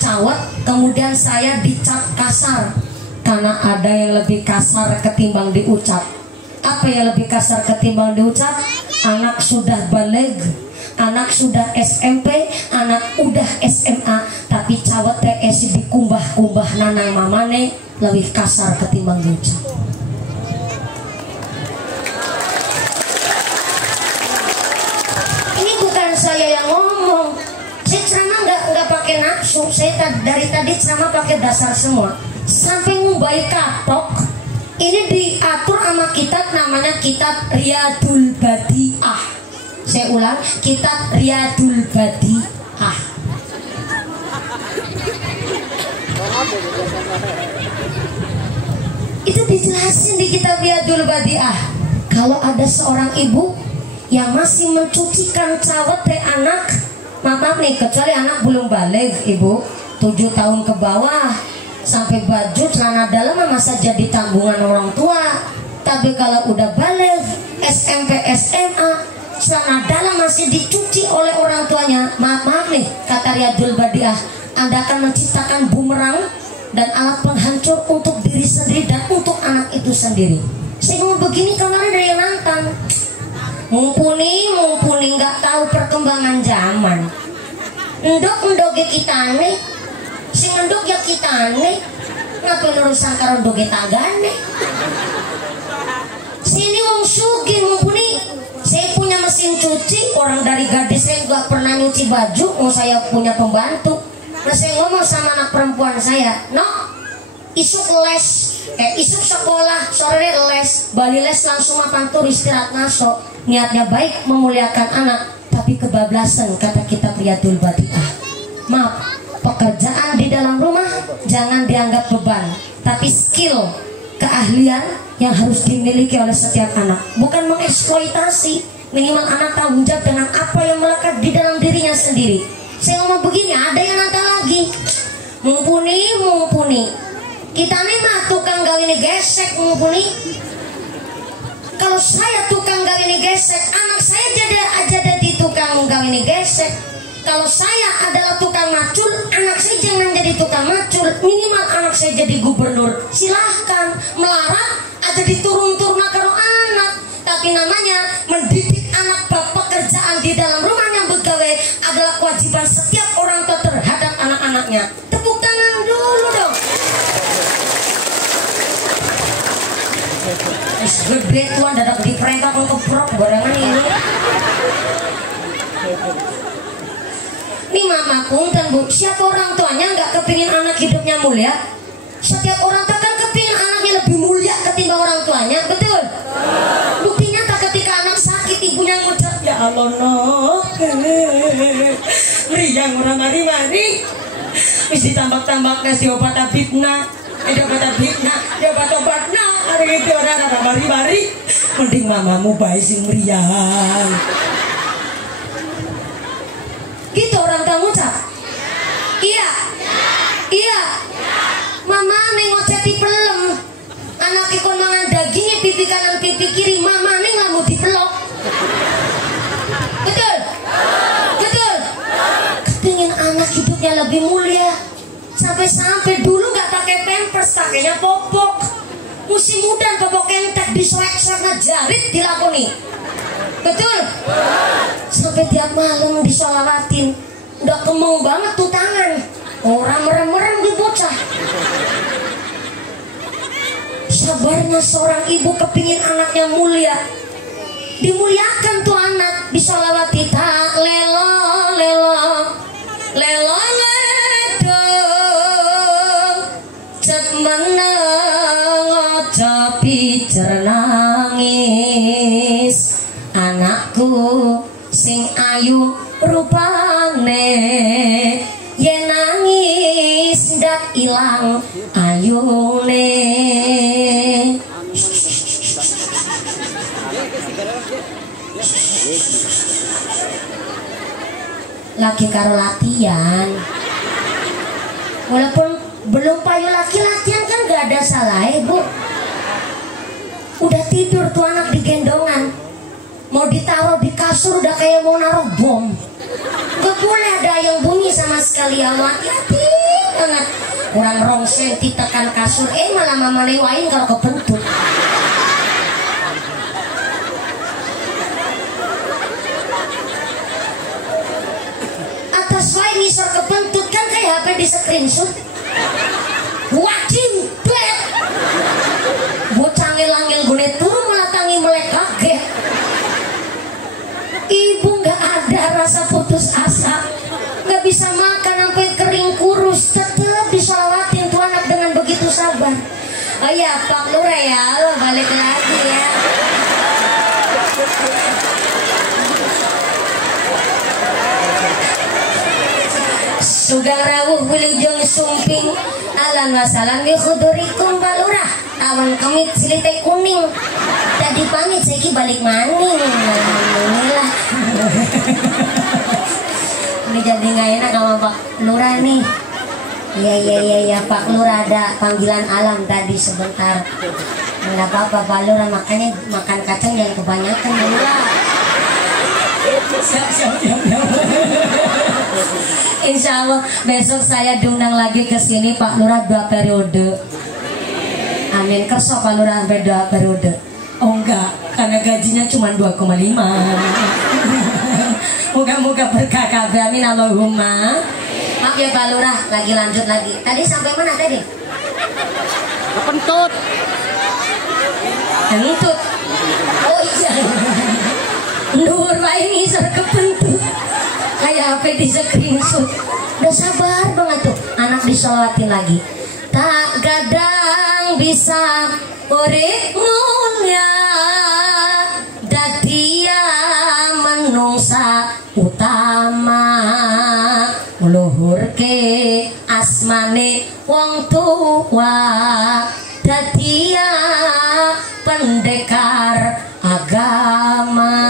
cawet kemudian saya dicap kasar. Karena ada yang lebih kasar ketimbang diucap. Apa yang lebih kasar ketimbang diucap? Anak sudah baligh, anak sudah SMP, anak udah SMA, tapi cawet TS dikumbah-kumbah nanang mamane lebih kasar ketimbang diucap. Ini bukan saya yang ngomong. Saya ceramah nggak pakai nafsu. Saya dari tadi ceramah pakai dasar semua. Sampai ngumbai katok. Ini diatur sama kitab namanya kitab Riyadul Badi'ah. Saya ulang, kitab Riyadul Badi'ah. Itu dijelasin di kitab Riyadul Badi'ah. Kalau ada seorang ibu yang masih mencucikan cawet anak, maaf nih, kecuali anak belum baligh, ibu 7 tahun ke bawah, sampai baju celana dalam masa jadi tanggungan orang tua. Tapi kalau udah baligh, SMP, SMA, celana dalam masih dicuci oleh orang tuanya, maaf nih, kata Riyadul Badi'ah, Anda akan menciptakan bumerang dan alat penghancur untuk diri sendiri dan untuk anak itu sendiri. Saya ngomong begini kemarin dari yang nantang, mumpuni nggak tahu perkembangan zaman. Endok kita nih, sing endok ya kita nih, ngapain urusan karo doge tagane? Sini wong sugih mumpuni. Saya punya mesin cuci, orang dari gadis saya nggak pernah nyuci baju, mau saya punya pembantu. Nah saya ngomong sama anak perempuan saya, no, isuk les, isuk sekolah, sore les, bali les langsung makan tur istirahat ngaso. Niatnya baik memuliakan anak, tapi kebablasan kata kitab Riyadul Badi'ah. Maaf, pekerjaan di dalam rumah jangan dianggap beban, tapi skill, keahlian yang harus dimiliki oleh setiap anak. Bukan mengeksploitasi, minimal anak tanggung jawab dengan apa yang melekat di dalam dirinya sendiri. Saya ngomong begini, ada yang nantang lagi, mumpuni kita nih mah tukang gawe ini gesek, mumpuni. Kalau saya tukang gawe ini gesek, anak saya jadi tukang gawe ini gesek. Kalau saya adalah tukang macul, anak saya jangan jadi tukang macul. Minimal anak saya jadi gubernur. Silahkan melarat aja diturun-turun karo anak. Tapi namanya mendidik anak bab pekerjaan di dalam rumahnya begawe adalah kewajiban setiap orang tua terhadap anak-anaknya. Tepuk tangan dulu dong. Gede tuan dadak diperintah untuk keprok barengan ini. Ini mama punten bu, siapa orang tuanya nggak kepingin anak hidupnya mulia? Setiap orang tua kan kepingin anaknya lebih mulia ketimbang orang tuanya, betul? Buktinya tak ketika anak sakit ibunya ngucap, ya Allah no, meriang orang mari-mari, mesti tambak-tambak nasi obat abibna, obat-obatna, hari itu orang mari-mari, mending mamamu baik sing meriang. Gitu orang tua ngucap. Iya. Mama nengoceti pelem. Anak ikon mangan dagingnya pipi kanan pipi kiri. Mama neng lamu dipelok. Betul. Kepingin anak hidupnya lebih mulia. Sampai dulu nggak pakai pampers, pakainya popok. musim udan babok entek disoek-soek jarit dilakoni. Betul? Sampai tiap malam disolawatin. Udah kemau banget tuh tangan. Orang merem-merem di bocah. Sabarnya seorang ibu kepingin anaknya mulia. Dimuliakan tuh anak, disolawati tak lelo lelo lelo ledo cek meneng ojo pijer nangis anakku sing ayu rupane yen nangis ndak ilang ayune. Lagi karo latihan, walaupun belum payu lagi latihan kan gak ada salah bu. Udah tidur tuh anak di gendongan, mau ditaruh di kasur udah kayak mau naruh bom. Gak boleh ada yang bunyi sama sekali ya, hati-hati banget. Kurang rongseng ditekan kasur, malah mama lewain kalau kebentut. Sesuai ngisor kebentut kan kayak HP di screenshot. Wajib bet. Bocah ngel-ngel gune turu malah tangi melek kaget. Ibu nggak ada rasa putus asa, nggak bisa makan sampai kering kurus, tetap disolawatin tuh anak dengan begitu sabar. Oh ya Pak Lurah ya, lo balik lagi ya. Sugang rawuh wilujeng sumping alan wasalam bi khudurikum Pak Lurah awan kemit silite kuning tadi pamit saiki balik maning. Alhamdulillah. Ini jadi nggak enak sama Pak Lurah nih. Iya Pak Lurah ada panggilan alam tadi sebentar. Nggak apa-apa Pak Lurah, makanya makan kacang jangan kebanyakan ya Lurah. Siap. Insya Allah besok saya diundang lagi ke sini Pak Lurah 2 periode. Amin. Kerso Pak Lurah sampai 2 periode. Oh enggak, karena gajinya cuma 2,5. Moga-moga berkah kabeh. Amin Allahumma. Maaf ya Pak Lurah, lagi lanjut lagi. Tadi sampai mana tadi? Kepentut. Kentut. Oh iya. Nur wae ngisor kepentut. Kayak HP di screenshot. Udah sabar banget tuh anak disolawatin lagi. Tak gadang bisa urip mulia dadia menungsa utama ngluhurke asmane wong tua dadia pendekar agama.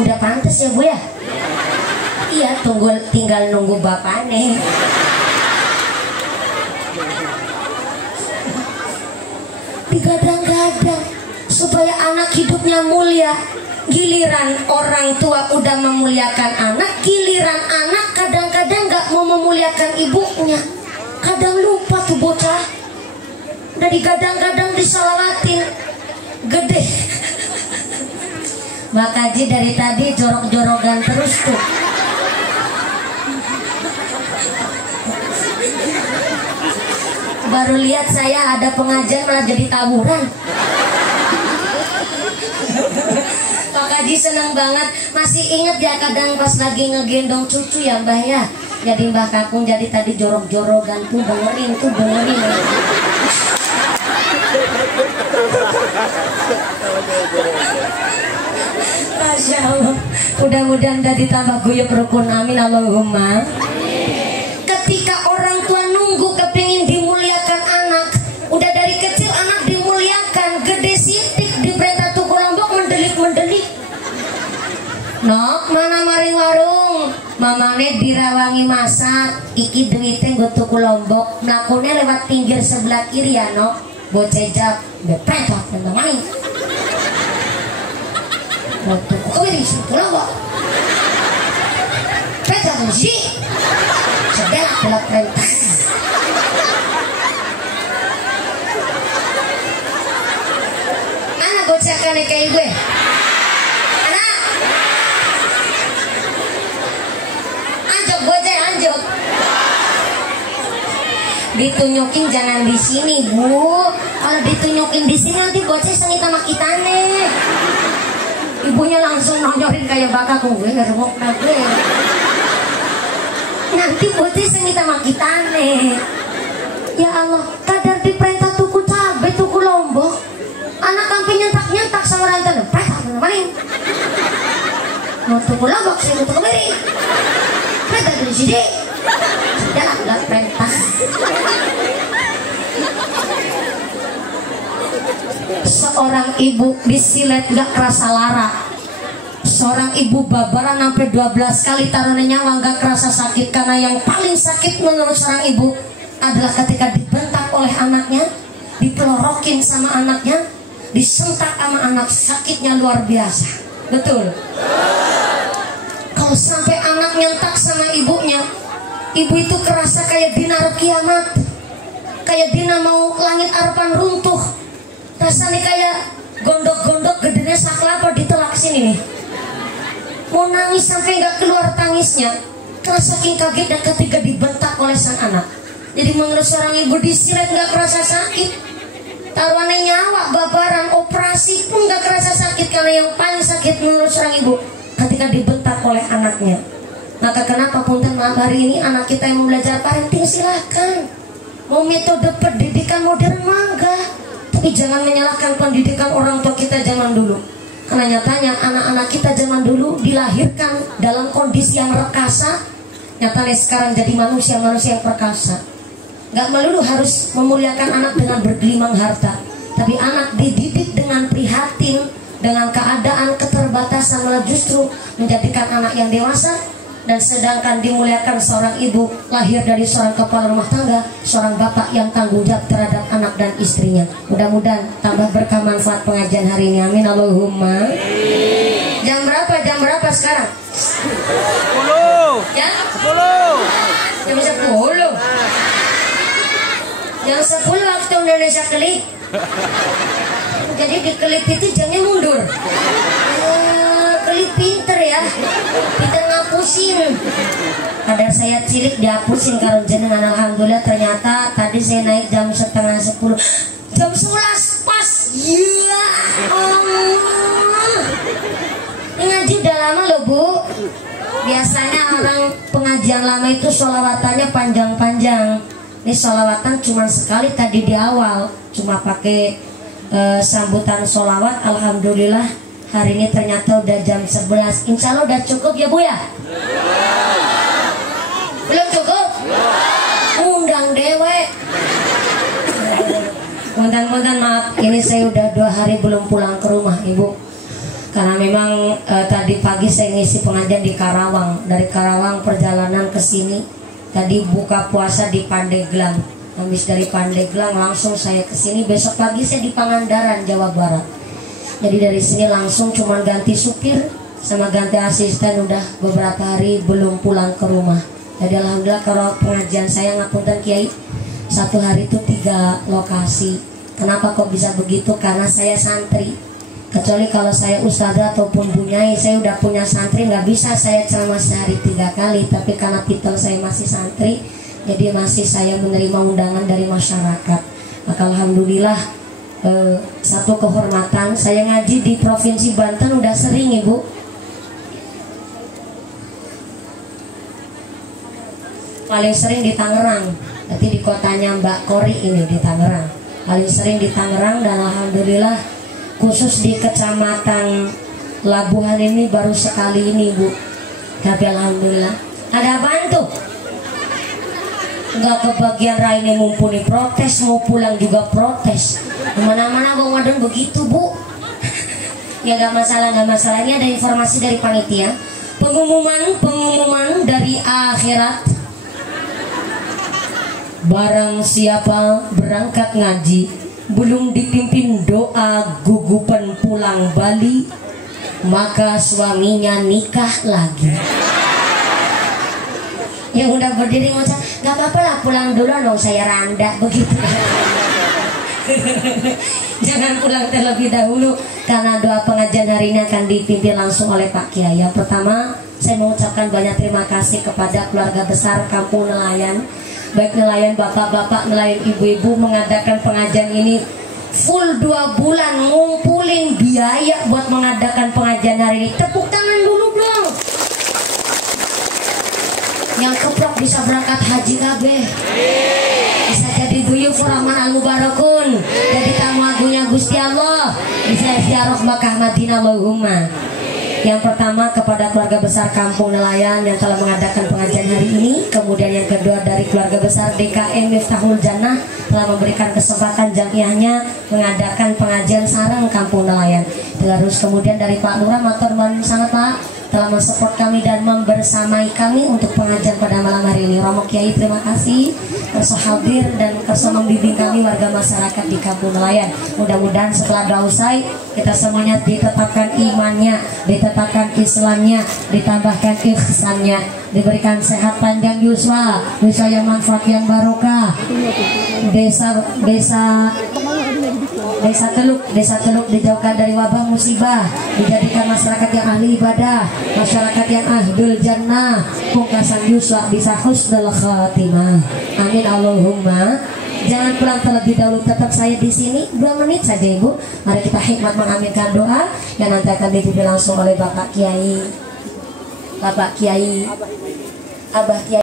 Udah pantas ya Bu ya? Iya, tinggal nunggu bapaknya. Digadang-gadang supaya anak hidupnya mulia. Giliran orang tua udah memuliakan anak, giliran anak kadang-kadang gak mau memuliakan ibunya. Kadang lupa tuh bocah. Udah digadang-gadang disalawatin, gede. Mbak Kaji dari tadi jorok-jorogan terus tuh. Baru lihat saya ada pengajian malah jadi tawuran. Pak Kaji seneng banget. Masih inget ya kadang pas lagi ngegendong cucu ya Mbah ya. Jadi Mbah Kakung jadi tadi jorok-jorogan tuh dengerin. Masya Allah. Mudah-mudahan udah ditambah guyup rukun. Amin Allahumma. Ketika orang tua nunggu kepingin dimuliakan anak, udah dari kecil anak dimuliakan, gede sitik di perintah tuku lombok mendelik. Nok mana mari warung, mamane dirawangi masak, iki duitnya gue tuku lombok, melakukannya lewat pinggir sebelah kiri ya Nok, bocejak, bepretok tentang main. Waktu kau beri suku lombok, petak musik, belak perintah. Anak bocah kan kayak gue. Anak. Anjok bocah anjok. Ditunjukin jangan di sini bu. Kalau ditunjukin di sini nanti bocah sengit sama kita nih. Ibunya langsung nonyorin kayak bakal gue ngerwok gue. Nanti bocah sengit sama kita nih. Ya Allah, kadar diperintah tuku cabai, tuku lombok. Anak kampung nyentak sama rantan. Perintah maling. Mau tuku lombok sih, mau tuku beri. Perintah dari sini. Sudah lah perintah. Seorang ibu disilet gak kerasa lara. Seorang ibu babaran sampai 12 kali taruhnya nyawa gak kerasa sakit. Karena yang paling sakit menurut seorang ibu adalah ketika dibentak oleh anaknya, dipelorokin sama anaknya, disentak sama anak, sakitnya luar biasa. Betul. Kalau sampai anak nyentak sama ibunya, ibu itu kerasa kayak dina kiamat, kayak dina mau langit arpan runtuh. Rasanya kayak gondok-gondok gedenya saklapa ditelak sini nih. Mau nangis sampai gak keluar tangisnya, karena saking kagetnya ketika dibentak oleh sang anak. Jadi menurut seorang ibu disilet gak kerasa sakit, taruhannya nyawa, babaran, operasi pun gak kerasa sakit. Karena yang paling sakit menurut seorang ibu ketika dibentak oleh anaknya. Maka kenapa punten maaf hari ini anak kita yang mau belajar parenting silahkan. Mau metode pendidikan modern mangga, tapi jangan menyalahkan pendidikan orang tua kita zaman dulu. Karena nyatanya anak-anak kita zaman dulu dilahirkan dalam kondisi yang rekasa. Nyatanya sekarang jadi manusia-manusia yang perkasa. Gak melulu harus memuliakan anak dengan bergelimang harta, tapi anak dididik dengan prihatin, dengan keadaan keterbatasan malah justru menjadikan anak yang dewasa. Dan sedangkan dimuliakan seorang ibu lahir dari seorang kepala rumah tangga, seorang bapak yang tanggung jawab terhadap anak dan istrinya. Mudah-mudahan tambah berkah manfaat pengajian hari ini, amin Allahumma. Jam berapa sekarang? 10. Ya? 10. Jam 10. Jam 10 waktu Indonesia kelip. Jadi di kelip itu jamnya mundur. Kelip pinter ya, pinter ngapusin. Kadang saya cilik dihapusin kalau jenengan. Alhamdulillah ternyata tadi saya naik jam setengah 10, jam 11 pas. Ya Allah, ini ngaji udah lama loh bu. Biasanya orang pengajian lama itu sholawatannya panjang-panjang. Ini sholawatan cuma sekali tadi di awal, cuma pakai sambutan sholawat. Alhamdulillah hari ini ternyata udah jam 11. Insya Allah udah cukup ya bu ya? Belum cukup? Undang dewek. Punten maaf, ini saya udah 2 hari belum pulang ke rumah ibu. Karena memang tadi pagi saya ngisi pengajian di Karawang. Dari Karawang perjalanan ke sini, tadi buka puasa di Pandeglang. Habis dari Pandeglang langsung saya ke sini. Besok pagi saya di Pangandaran, Jawa Barat. Jadi dari sini langsung cuma ganti supir sama ganti asisten, udah beberapa hari belum pulang ke rumah. Jadi alhamdulillah kalau pengajian saya ngapunten Kiai, 1 hari itu 3 lokasi. Kenapa kok bisa begitu? Karena saya santri. Kecuali kalau saya ustadzah ataupun bunyai, saya udah punya santri, nggak bisa saya ceramah sehari 3 kali. Tapi karena titel saya masih santri, jadi masih saya menerima undangan dari masyarakat. Maka alhamdulillah, satu kehormatan, saya ngaji di Provinsi Banten udah sering ibu. Paling sering di Tangerang, berarti di kotanya Mbak Kori ini di Tangerang. Paling sering di Tangerang, dan alhamdulillah khusus di Kecamatan Labuhan ini baru sekali ini bu. Tapi alhamdulillah. Ada apaan tuh? Nggak kebagian Raine mumpuni protes, mau pulang juga protes. Kemana-mana bang Wadon begitu bu. Ya gak masalah, gak masalah. Ini ada informasi dari panitia. Pengumuman dari akhirat. Barang siapa berangkat ngaji belum dipimpin doa gugupan pulang Bali, maka suaminya nikah lagi. Yang udah berdiri ngucap, nggak apa-apa lah pulang dulu dong saya randa begitu. Jangan pulang terlebih dahulu karena doa pengajian hari ini akan dipimpin langsung oleh Pak Kiai. Yang pertama, saya mengucapkan banyak terima kasih kepada keluarga besar Kampung Nelayan, baik nelayan bapak-bapak, nelayan ibu-ibu, mengadakan pengajian ini full 2 bulan, ngumpulin biaya buat mengadakan pengajian hari ini. Tepuk tangan dulu dong. Yang keprok bisa berangkat haji kabeh, bisa jadi duyuf Rahman al-Mubarakun, jadi tamu agungnya Gusti Allah, bisa ziarah Makkah Madinah Allahumma. Yang pertama kepada keluarga besar Kampung Nelayan yang telah mengadakan pengajian hari ini. Kemudian yang kedua dari keluarga besar DKM Miftahul Jannah telah memberikan kesempatan jamiahnya mengadakan pengajian sarang Kampung Nelayan. Terus kemudian dari Pak Lurah matur nuwun sangat Pak telah mensupport kami dan membersamai kami untuk pengajian pada malam hari ini. Romo Kiai terima kasih kersa hadir dan kersa membimbing kami warga masyarakat di Kampung Nelayan. Mudah-mudahan setelah doa usai kita semuanya ditetapkan imannya, ditetapkan Islamnya, ditambahkan ihsannya, diberikan sehat panjang yuswa, bisa yang manfaat yang barokah. Desa Teluk dijauhkan dari wabah musibah, dijadikan masyarakat yang ahli ibadah, masyarakat yang ahlul jannah, pungkasan yuswa bisa husnul khatimah. Amin Allahumma. Jangan pulang terlebih dahulu, tetap saya di sini 2 menit saja Ibu. Mari kita hikmat mengaminkan doa yang nanti akan dipimpin langsung oleh Bapak Kiai, Abah Kiai.